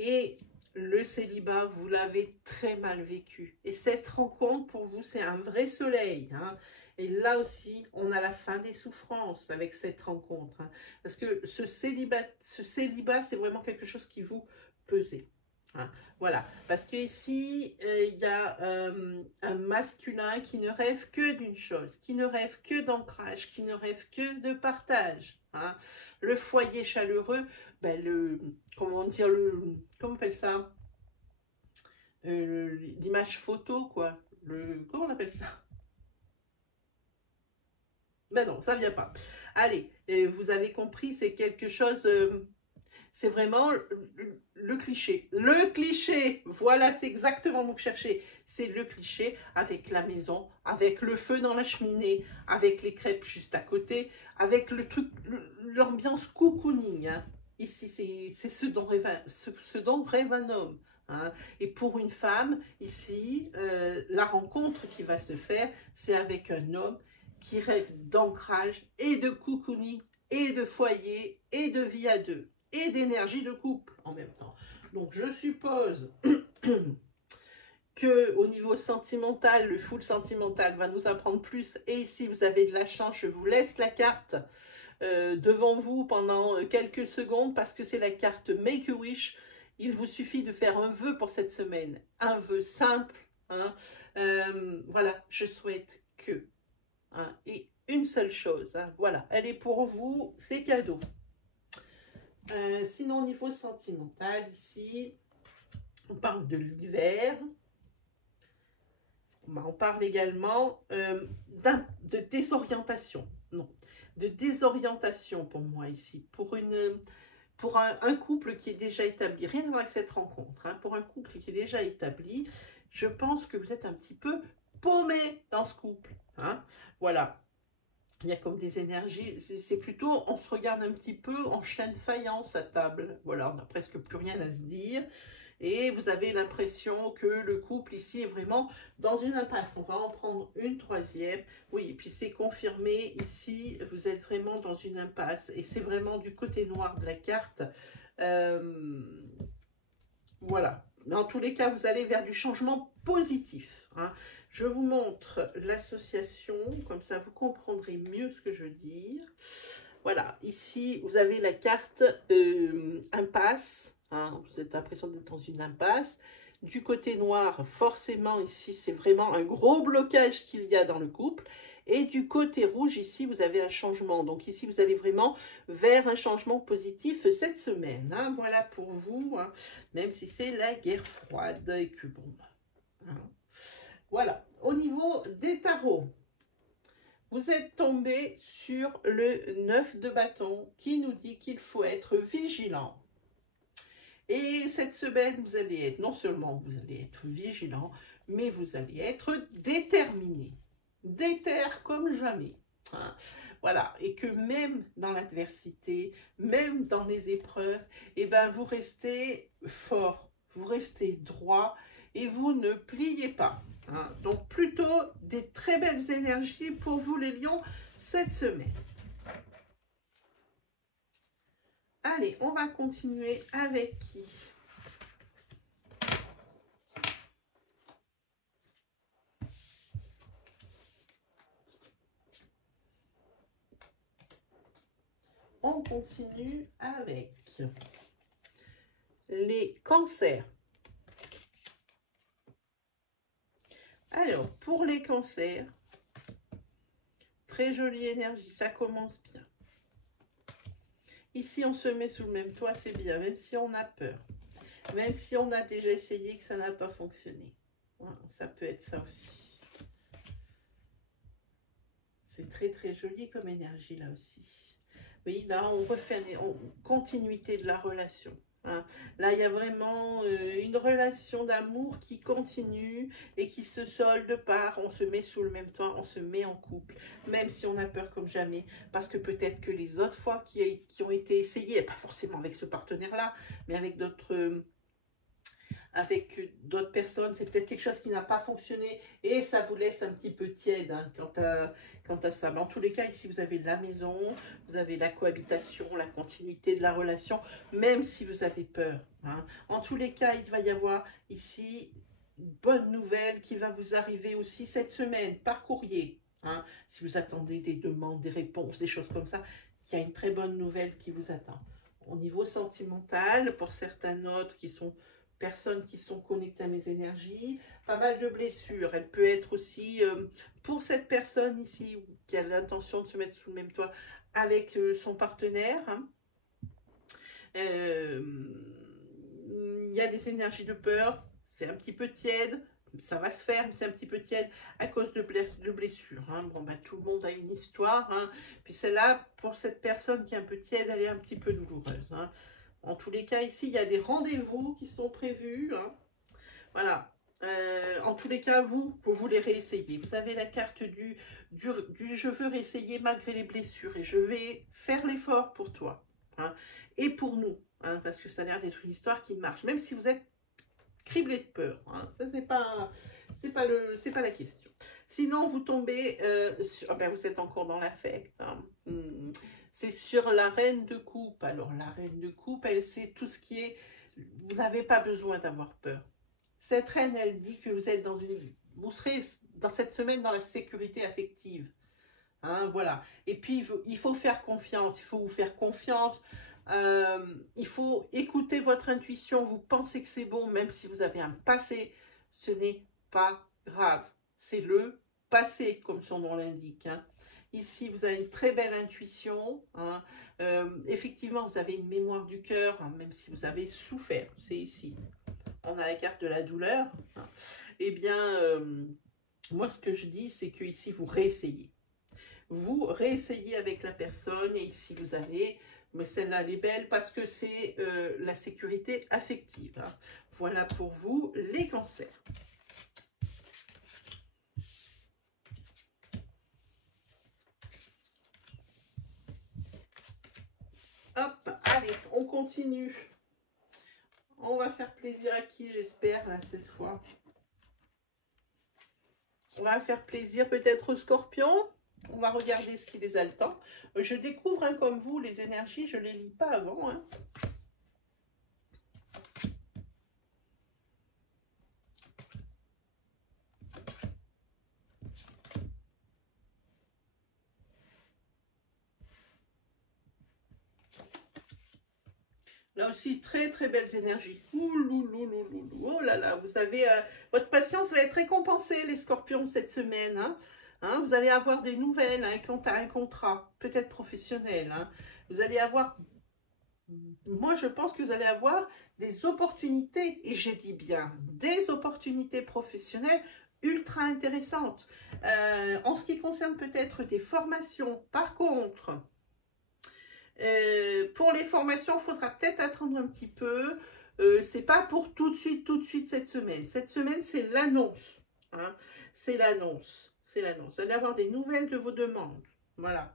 Et le célibat, vous l'avez très mal vécu. Et cette rencontre, pour vous, c'est un vrai soleil. Hein. Et là aussi, on a la fin des souffrances avec cette rencontre. Hein. Parce que ce célibat, c'est vraiment quelque chose qui vous pesait. Hein. Voilà. Parce qu'ici, il y a un masculin qui ne rêve que d'une chose, qui ne rêve que d'ancrage, qui ne rêve que de partage. Hein. Le foyer chaleureux, ben comment dire, comment on appelle ça, l'image photo, quoi, comment on appelle ça, ben non, ça vient pas. Allez, vous avez compris, c'est quelque chose, c'est vraiment le cliché. Le cliché, voilà, c'est exactement ce que vous cherchez. C'est le cliché avec la maison, avec le feu dans la cheminée, avec les crêpes juste à côté, avec le truc, l'ambiance cocooning. Hein. Ici, c'est ce dont rêve un homme. Hein. Et pour une femme, ici, la rencontre qui va se faire, c'est avec un homme qui rêve d'ancrage et de cocooning et de foyer et de vie à deux et d'énergie de couple en même temps. Donc je suppose que au niveau sentimental, le full sentimental va nous apprendre plus. Et si vous avez de la chance, je vous laisse la carte devant vous pendant quelques secondes parce que c'est la carte Make a Wish. Il vous suffit de faire un vœu pour cette semaine, un vœu simple. Hein. Voilà, je souhaite que. Hein, et une seule chose, hein, voilà, elle est pour vous, c'est cadeau. Sinon, au niveau sentimental, ici, on parle de l'hiver. On parle également de désorientation. Non, de désorientation pour moi ici. Pour un couple qui est déjà établi, rien à voir avec cette rencontre, hein, pour un couple qui est déjà établi, je pense que vous êtes un petit peu paumé dans ce couple. Hein, voilà. Il y a comme des énergies, c'est plutôt, on se regarde un petit peu en chien de faïence à table. Voilà, on n'a presque plus rien à se dire. Et vous avez l'impression que le couple ici est vraiment dans une impasse. On va en prendre une troisième. Oui, et puis c'est confirmé ici, vous êtes vraiment dans une impasse. Et c'est vraiment du côté noir de la carte. Voilà. Dans tous les cas, vous allez vers du changement positif. Hein. Je vous montre l'association, comme ça vous comprendrez mieux ce que je veux dire. Voilà, ici vous avez la carte impasse. Hein. Vous avez l'impression d'être dans une impasse. Du côté noir, forcément, ici, c'est vraiment un gros blocage qu'il y a dans le couple. Et du côté rouge, ici, vous avez un changement. Donc ici, vous allez vraiment vers un changement positif cette semaine. Hein. Voilà pour vous, hein. Même si c'est la guerre froide et que bon. Hein. Voilà, au niveau des tarots, vous êtes tombé sur le 9 de bâton qui nous dit qu'il faut être vigilant. Et cette semaine, vous allez être, non seulement vous allez être vigilant, mais vous allez être déterminé. Déter comme jamais. Hein. Voilà, et que même dans l'adversité, même dans les épreuves, eh ben, vous restez fort, vous restez droit et vous ne pliez pas. Hein. Donc plutôt des très belles énergies pour vous les lions cette semaine. Allez, on va continuer avec qui? On on continue avec les cancers. Alors, pour les cancers, très jolie énergie, ça commence bien. Ici, on se met sous le même toit, c'est bien, même si on a peur. Même si on a déjà essayé et que ça n'a pas fonctionné. Voilà, ça peut être ça aussi. C'est très très joli comme énergie là aussi. Oui, là, on refait une continuité de la relation. Hein. Là, il y a vraiment une relation d'amour qui continue et qui se solde par on se met sous le même toit, on se met en couple, même si on a peur comme jamais. Parce que peut-être que les autres fois qui ont été essayées, pas forcément avec ce partenaire-là, mais avec d'autres personnes, c'est peut-être quelque chose qui n'a pas fonctionné et ça vous laisse un petit peu tiède hein, quant à ça. Mais en tous les cas, ici, vous avez la maison, vous avez la cohabitation, la continuité de la relation, même si vous avez peur. Hein. En tous les cas, il va y avoir ici une bonne nouvelle qui va vous arriver aussi cette semaine par courrier. Hein. Si vous attendez des demandes, des réponses, des choses comme ça, il y a une très bonne nouvelle qui vous attend. Au niveau sentimental, pour certains autres qui sont personnes qui sont connectées à mes énergies, pas mal de blessures. Elle peut être aussi, pour cette personne ici, qui a l'intention de se mettre sous le même toit avec son partenaire, hein, il y a des énergies de peur, c'est un petit peu tiède, ça va se faire, mais c'est un petit peu tiède à cause de blessures. Hein. Bon, ben, tout le monde a une histoire, hein. Puis celle-là, pour cette personne qui est un peu tiède, elle est un petit peu douloureuse. Hein. En tous les cas, ici, il y a des rendez-vous qui sont prévus. Hein. Voilà. En tous les cas, vous voulez réessayer. Vous avez la carte du je veux réessayer malgré les blessures et je vais faire l'effort pour toi. Hein. Et pour nous. Hein, parce que ça a l'air d'être une histoire qui marche. Même si vous êtes criblé de peur. Hein. Ça, c'est pas la question. Sinon, vous tombez sur... ben, vous êtes encore dans l'affect. Hein. C'est sur la reine de coupe. Alors, la reine de coupe, elle sait tout ce qui est... Vous n'avez pas besoin d'avoir peur. Cette reine, elle dit que vous êtes dans une... Vous serez dans cette semaine dans la sécurité affective. Hein, voilà. Et puis, il faut faire confiance. Il faut vous faire confiance. Il faut écouter votre intuition. Vous pensez que c'est bon, même si vous avez un passé. Ce n'est pas grave. C'est le passé, comme son nom l'indique. Hein. Ici, vous avez une très belle intuition. Hein. Effectivement, vous avez une mémoire du cœur, hein, même si vous avez souffert. C'est ici. On a la carte de la douleur. Hein. Eh bien, moi, ce que je dis, c'est que ici, vous réessayez. Vous réessayez avec la personne. Et ici, vous avez... Mais celle-là, elle est belle parce que c'est la sécurité affective. Hein. Voilà pour vous, les cancers. Hop, allez, on continue. On va faire plaisir à qui, j'espère, là, cette fois. On va faire plaisir peut-être aux scorpions. On va regarder ce qui les a le temps. Je découvre, hein, comme vous, les énergies, je ne les lis pas avant. Hein. Là aussi, très très belles énergies. Oh là là, vous avez, votre patience va être récompensée, les scorpions, cette semaine. Hein. Hein, vous allez avoir des nouvelles, hein, un contrat, peut-être professionnel. Hein. Vous allez avoir, moi je pense que vous allez avoir des opportunités, et je dis bien des opportunités professionnelles ultra intéressantes. En ce qui concerne peut-être des formations, par contre... pour les formations, il faudra peut-être attendre un petit peu. C'est pas pour tout de suite cette semaine. Cette semaine, c'est l'annonce. Hein. C'est l'annonce. C'est l'annonce. Vous allez avoir des nouvelles de vos demandes. Voilà.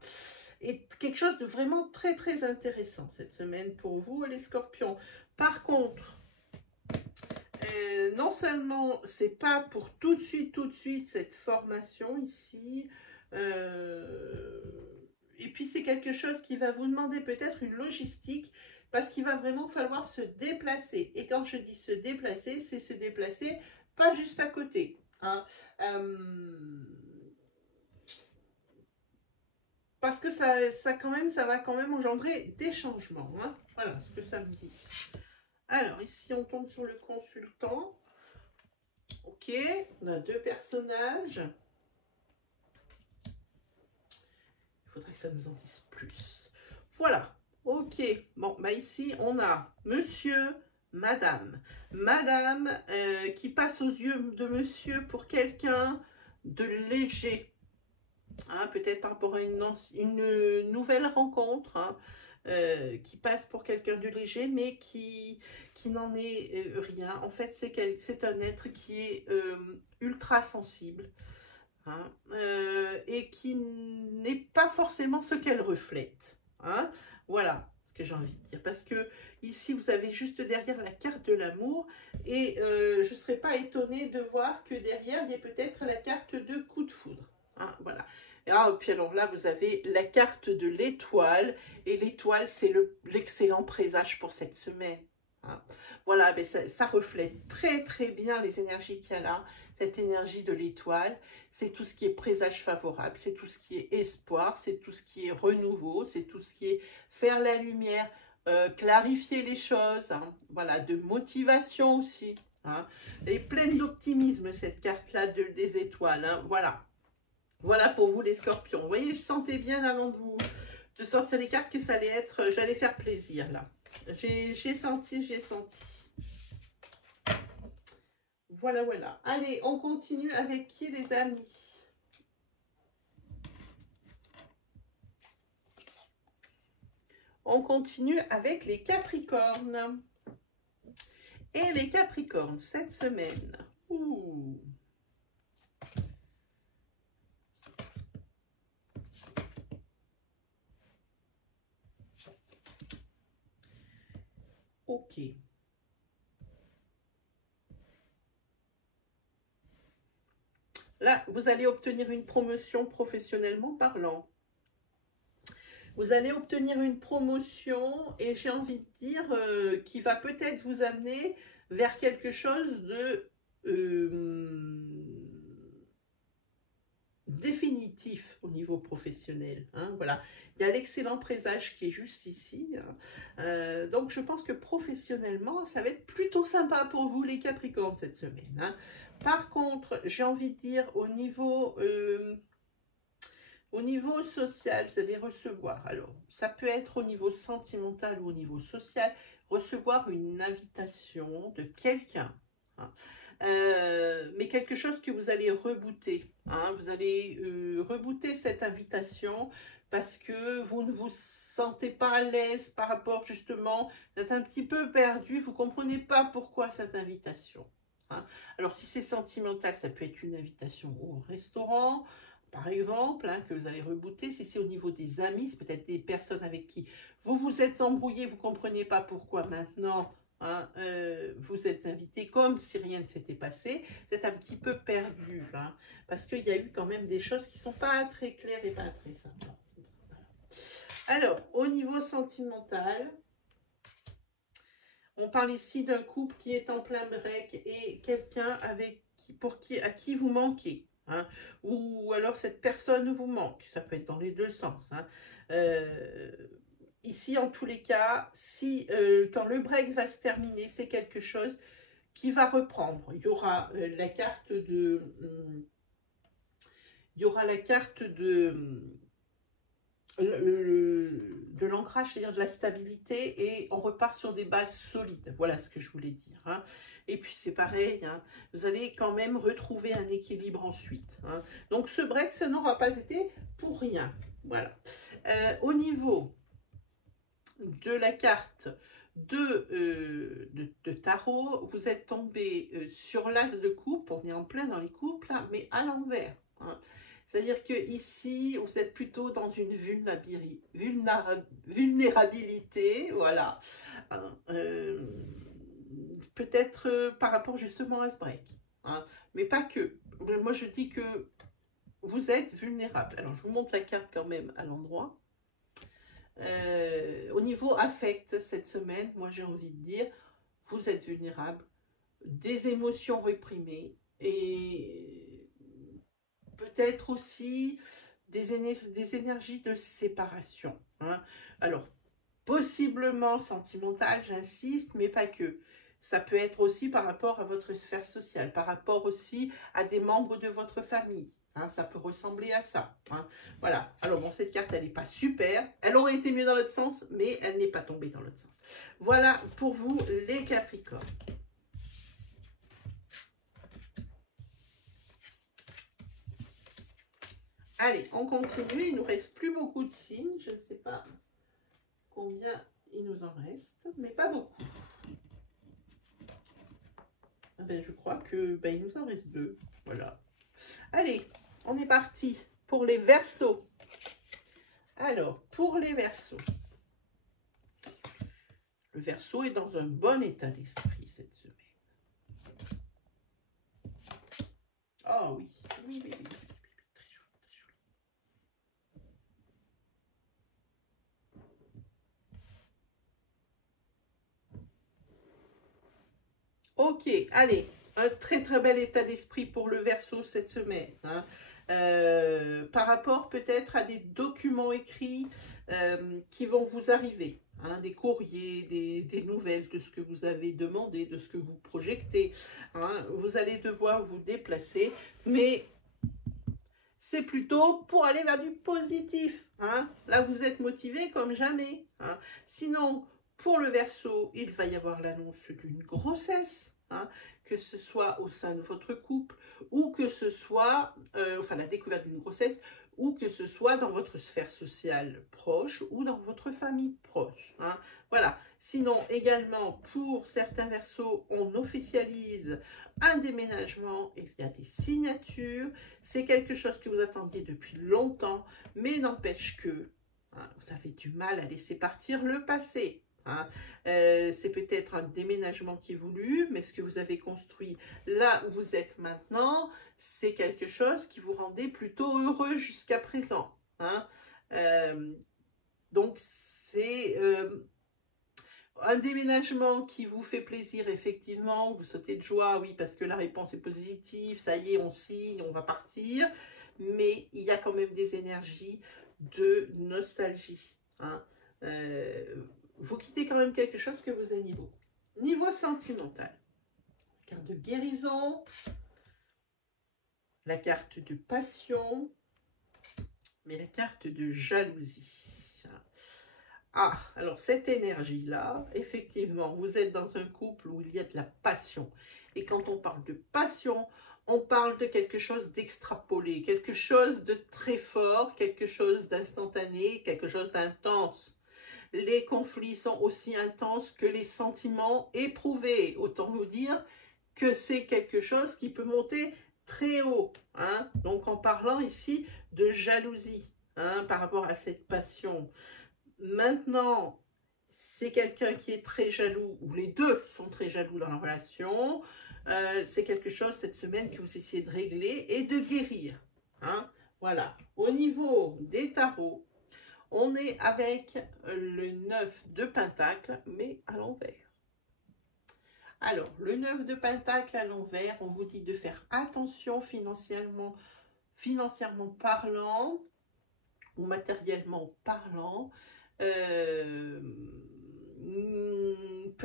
Et quelque chose de vraiment très, très intéressant cette semaine pour vous, les scorpions. Par contre, non seulement c'est pas pour tout de suite cette formation ici, et puis c'est quelque chose qui va vous demander peut-être une logistique parce qu'il va vraiment falloir se déplacer. Et quand je dis se déplacer, c'est se déplacer pas juste à côté. Hein. parce que ça quand même, ça va quand même engendrer des changements. Hein. Voilà ce que ça me dit. Alors, ici, on tombe sur le consultant. Ok, on a deux personnages. Il faudrait que ça nous en dise plus. Voilà, ok. Bon, bah ici, on a monsieur, madame. Madame qui passe aux yeux de monsieur pour quelqu'un de léger. Hein, peut-être par rapport à une nouvelle rencontre. Hein, qui passe pour quelqu'un de léger, mais qui n'en est rien. En fait, c'est un être qui est ultra sensible. Hein, et qui n'est pas forcément ce qu'elle reflète. Hein, voilà ce que j'ai envie de dire. Parce que ici, vous avez juste derrière la carte de l'amour, et je ne serais pas étonnée de voir que derrière, il y a peut-être la carte de coup de foudre. Hein, voilà. Puis alors là, vous avez la carte de l'étoile, et l'étoile, c'est l'excellent présage pour cette semaine. Hein. Voilà, mais ça reflète très très bien les énergies qu'il y a là, cette énergie de l'étoile. C'est tout ce qui est présage favorable, c'est tout ce qui est espoir, c'est tout ce qui est renouveau, c'est tout ce qui est faire la lumière, clarifier les choses, hein. Voilà, de motivation aussi. Hein. Elle est pleine d'optimisme, cette carte-là des étoiles. Hein. Voilà. Voilà pour vous les scorpions. Vous voyez, je sentais bien avant de sortir les cartes que ça allait être, j'allais faire plaisir là. J'ai senti, j'ai senti. Voilà, voilà. Allez, on continue avec qui les amis? On continue avec les Capricornes. Et les Capricornes, cette semaine. Ouh. Ok. Là, vous allez obtenir une promotion professionnellement parlant. Vous allez obtenir une promotion et j'ai envie de dire qui va peut-être vous amener vers quelque chose de définitif au niveau professionnel. Hein, voilà. Il y a l'excellent présage qui est juste ici. Hein. Donc, je pense que professionnellement, ça va être plutôt sympa pour vous, les Capricornes, cette semaine. Hein. Par contre, j'ai envie de dire, au niveau social, vous allez recevoir, alors, ça peut être au niveau sentimental ou au niveau social, recevoir une invitation de quelqu'un. Hein. Mais quelque chose que vous allez rebooter. Hein, vous allez rebooter cette invitation parce que vous ne vous sentez pas à l'aise par rapport justement, vous êtes un petit peu perdu, vous ne comprenez pas pourquoi cette invitation. Hein. Alors si c'est sentimental, ça peut être une invitation au restaurant, par exemple, hein, que vous allez rebooter. Si c'est au niveau des amis, c'est peut-être des personnes avec qui vous vous êtes embrouillé, vous ne comprenez pas pourquoi maintenant. Hein, vous êtes invité comme si rien ne s'était passé, vous êtes un petit peu perdu, hein, parce qu'il y a eu quand même des choses qui ne sont pas très claires et pas très simples. Alors, au niveau sentimental, on parle ici d'un couple qui est en plein break et quelqu'un à qui vous manquez. Hein, ou alors cette personne vous manque, ça peut être dans les deux sens. Hein. Ici, en tous les cas, si quand le break va se terminer, c'est quelque chose qui va reprendre. Il y aura la carte de... il y aura la carte de l'ancrage, c'est-à-dire de la stabilité, et on repart sur des bases solides. Voilà ce que je voulais dire. Hein. Et puis c'est pareil, hein, vous allez quand même retrouver un équilibre ensuite. Hein. Donc ce break, ça n'aura pas été pour rien. Voilà. Au niveau de la carte de tarot, vous êtes tombé sur l'as de coupe, on est en plein dans les couples, hein, mais à l'envers. Hein. C'est-à-dire que ici, vous êtes plutôt dans une vulnérabilité, voilà. Hein, peut-être par rapport justement à ce break. Hein, mais pas que. Moi, je dis que vous êtes vulnérable. Alors, je vous montre la carte quand même à l'endroit. Au niveau affect, cette semaine, moi j'ai envie de dire, vous êtes vulnérable, des émotions réprimées et peut-être aussi des énergies de séparation. Hein. Alors, possiblement sentimentale, j'insiste, mais pas que. Ça peut être aussi par rapport à votre sphère sociale, par rapport aussi à des membres de votre famille. Hein, ça peut ressembler à ça. Hein. Voilà. Alors bon, cette carte, elle n'est pas super. Elle aurait été mieux dans l'autre sens, mais elle n'est pas tombée dans l'autre sens. Voilà pour vous, les Capricornes. Allez, on continue. Il ne nous reste plus beaucoup de signes. Je ne sais pas combien il nous en reste, mais pas beaucoup. Ah ben, je crois que il nous en reste 2. Voilà. Allez, on est parti pour les Verseaux. Alors, pour les Verseaux, le Verseau est dans un bon état d'esprit cette semaine. Oh oui, oui, oui, oui. Très joli, très joli. Ok, allez, un très très bel état d'esprit pour le Verseau cette semaine. Hein. Par rapport peut-être à des documents écrits qui vont vous arriver. Hein, des courriers, des nouvelles de ce que vous avez demandé, de ce que vous projetez. Hein, vous allez devoir vous déplacer, mais c'est plutôt pour aller vers du positif. Hein. Là, vous êtes motivé comme jamais. Hein. Sinon, pour le Verseau, il va y avoir l'annonce d'une grossesse. Hein, que ce soit au sein de votre couple ou que ce soit, enfin la découverte d'une grossesse, ou que ce soit dans votre sphère sociale proche ou dans votre famille proche. Hein. Voilà. Sinon, également, pour certains Verseaux, on officialise un déménagement, il y a des signatures, c'est quelque chose que vous attendiez depuis longtemps, mais n'empêche que hein, vous avez du mal à laisser partir le passé. Hein. C'est peut-être un déménagement qui est voulu, mais ce que vous avez construit là où vous êtes maintenant, c'est quelque chose qui vous rendait plutôt heureux jusqu'à présent. Hein. Donc c'est un déménagement qui vous fait plaisir, effectivement, vous sautez de joie, oui, parce que la réponse est positive, ça y est, on signe, on va partir, mais il y a quand même des énergies de nostalgie. Hein. Vous quittez quand même quelque chose que vous aimiez beaucoup. Niveau sentimental, carte de guérison, la carte de passion, mais la carte de jalousie. Ah, alors cette énergie-là, effectivement, vous êtes dans un couple où il y a de la passion. Et quand on parle de passion, on parle de quelque chose d'extrapolé, quelque chose de très fort, quelque chose d'instantané, quelque chose d'intense. Les conflits sont aussi intenses que les sentiments éprouvés. Autant vous dire que c'est quelque chose qui peut monter très haut. Hein. Donc en parlant ici de jalousie hein, par rapport à cette passion. Maintenant, c'est quelqu'un qui est très jaloux, ou les deux sont très jaloux dans la relation. C'est quelque chose cette semaine que vous essayez de régler et de guérir. Hein. Voilà. Au niveau des tarots, on est avec le 9 de Pentacle, mais à l'envers. Alors, le 9 de Pentacle à l'envers, on vous dit de faire attention financièrement parlant, ou matériellement parlant. Peut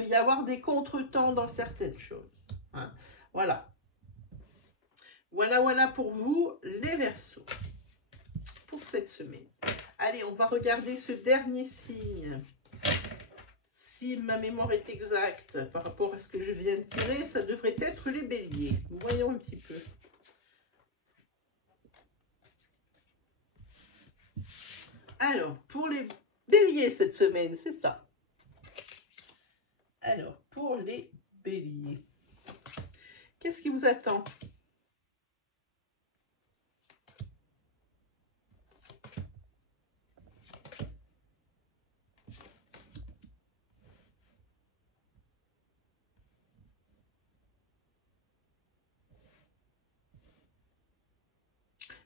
y avoir des contretemps dans certaines choses. Hein. Voilà. Voilà pour vous, les Verseaux, pour cette semaine. Allez, on va regarder ce dernier signe. Si ma mémoire est exacte par rapport à ce que je viens de tirer, ça devrait être les Béliers. Voyons un petit peu. Alors, pour les Béliers cette semaine, c'est ça. Alors, pour les Béliers, qu'est-ce qui vous attend ?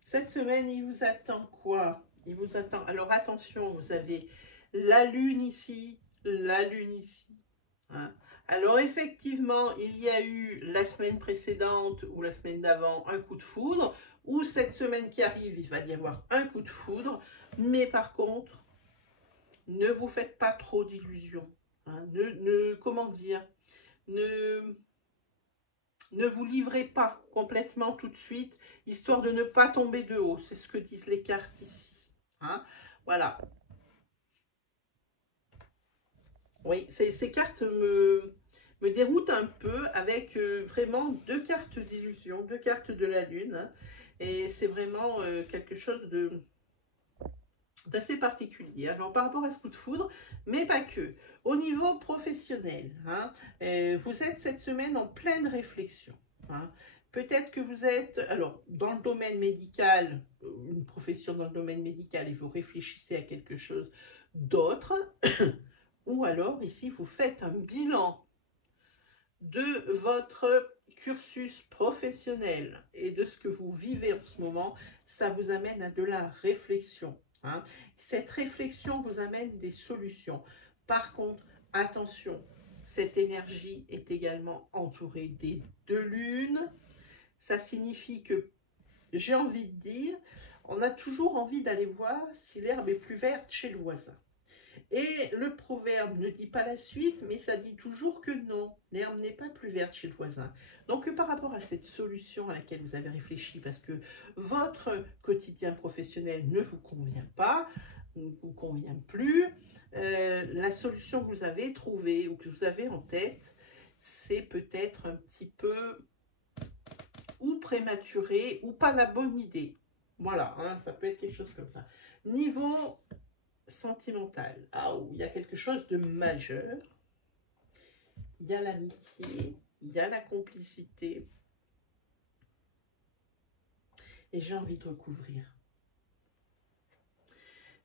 Cette semaine, il vous attend quoi? Il vous attend... Alors, attention, vous avez la lune ici, la lune ici. Hein. Alors effectivement, il y a eu la semaine précédente ou la semaine d'avant un coup de foudre, ou cette semaine qui arrive, il va y avoir un coup de foudre, mais par contre, ne vous faites pas trop d'illusions. Hein. Comment dire, ne vous livrez pas complètement tout de suite, histoire de ne pas tomber de haut. C'est ce que disent les cartes ici. Hein. Voilà. Oui, ces cartes me déroutent un peu avec vraiment deux cartes d'illusion, deux cartes de la lune. Hein, et c'est vraiment quelque chose d'assez particulier. Alors par rapport à ce coup de foudre, mais pas que. Au niveau professionnel, hein, vous êtes cette semaine en pleine réflexion. Hein. Peut-être que vous êtes, alors dans le domaine médical, une profession dans le domaine médical, et vous réfléchissez à quelque chose d'autre, ou alors ici vous faites un bilan de votre cursus professionnel et de ce que vous vivez en ce moment, ça vous amène à de la réflexion. Hein. Cette réflexion vous amène des solutions. Par contre, attention, cette énergie est également entourée des deux lunes. Ça signifie que, j'ai envie de dire, on a toujours envie d'aller voir si l'herbe est plus verte chez le voisin. Et le proverbe ne dit pas la suite, mais ça dit toujours que non, l'herbe n'est pas plus verte chez le voisin. Donc par rapport à cette solution à laquelle vous avez réfléchi, parce que votre quotidien professionnel ne vous convient pas, ne vous convient plus, la solution que vous avez trouvée ou que vous avez en tête, c'est peut-être un petit peu ou prématuré ou pas la bonne idée. Voilà, hein, ça peut être quelque chose comme ça. Niveau sentimental, ah, il y a quelque chose de majeur. Il y a l'amitié, il y a la complicité. Et j'ai envie de recouvrir.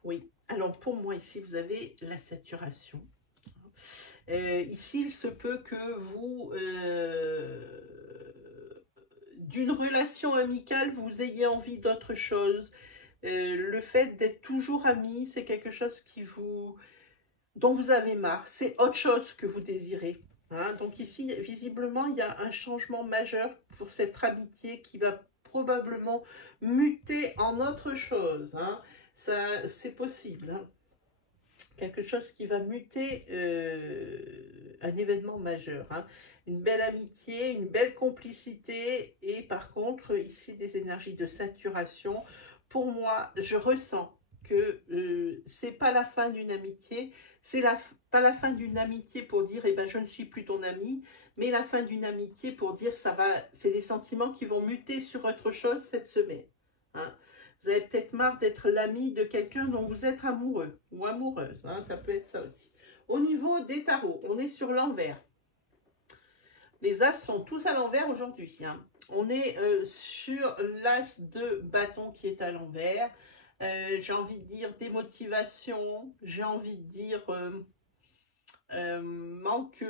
Oui, alors pour moi ici, vous avez la saturation. Ici, il se peut que vous, d'une relation amicale, vous ayez envie d'autre chose. Le fait d'être toujours amis, c'est quelque chose dont vous avez marre. C'est autre chose que vous désirez. Hein. Donc ici, visiblement, il y a un changement majeur pour cette amitié qui va probablement muter en autre chose. Hein. C'est possible. Hein. Quelque chose qui va muter un événement majeur. Hein. Une belle amitié, une belle complicité et par contre, ici, des énergies de saturation. Pour moi, je ressens que c'est pas la fin d'une amitié, c'est pas la fin d'une amitié pour dire eh ben, je ne suis plus ton ami, mais la fin d'une amitié pour dire ça va, c'est des sentiments qui vont muter sur autre chose cette semaine. Hein. Vous avez peut-être marre d'être l'ami de quelqu'un dont vous êtes amoureux ou amoureuse, hein, ça peut être ça aussi. Au niveau des tarots, on est sur l'envers. Les as sont tous à l'envers aujourd'hui. Hein. On est sur l'as de bâton qui est à l'envers. J'ai envie de dire démotivation, j'ai envie de dire manque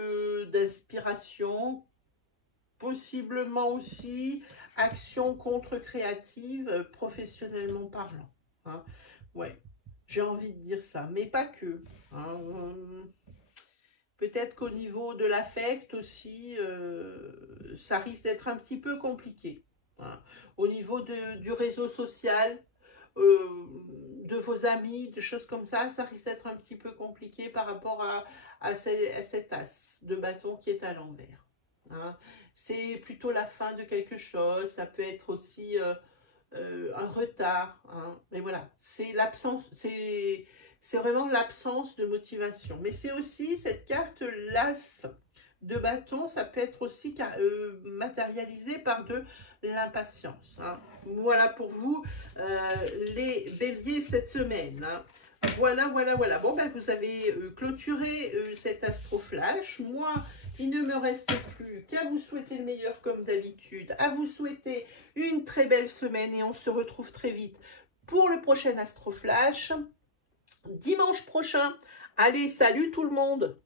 d'inspiration, possiblement aussi action contre-créative, professionnellement parlant. Hein. Ouais, j'ai envie de dire ça, mais pas que. Hein. Peut-être qu'au niveau de l'affect aussi, ça risque d'être un petit peu compliqué. Hein. Au niveau du réseau social, de vos amis, de choses comme ça, ça risque d'être un petit peu compliqué par rapport à cet as de bâton qui est à l'envers. Hein. C'est plutôt la fin de quelque chose, ça peut être aussi un retard. Hein. Mais voilà, c'est l'absence, c'est vraiment l'absence de motivation. Mais c'est aussi cette carte l'as de bâton, ça peut être aussi matérialisé par de l'impatience. Hein. Voilà pour vous les béliers cette semaine. Hein. Voilà. Bon, ben, vous avez clôturé cet astro-flash. Moi, il ne me reste plus qu'à vous souhaiter le meilleur comme d'habitude, à vous souhaiter une très belle semaine et on se retrouve très vite pour le prochain astro-flash dimanche prochain. Allez, salut tout le monde!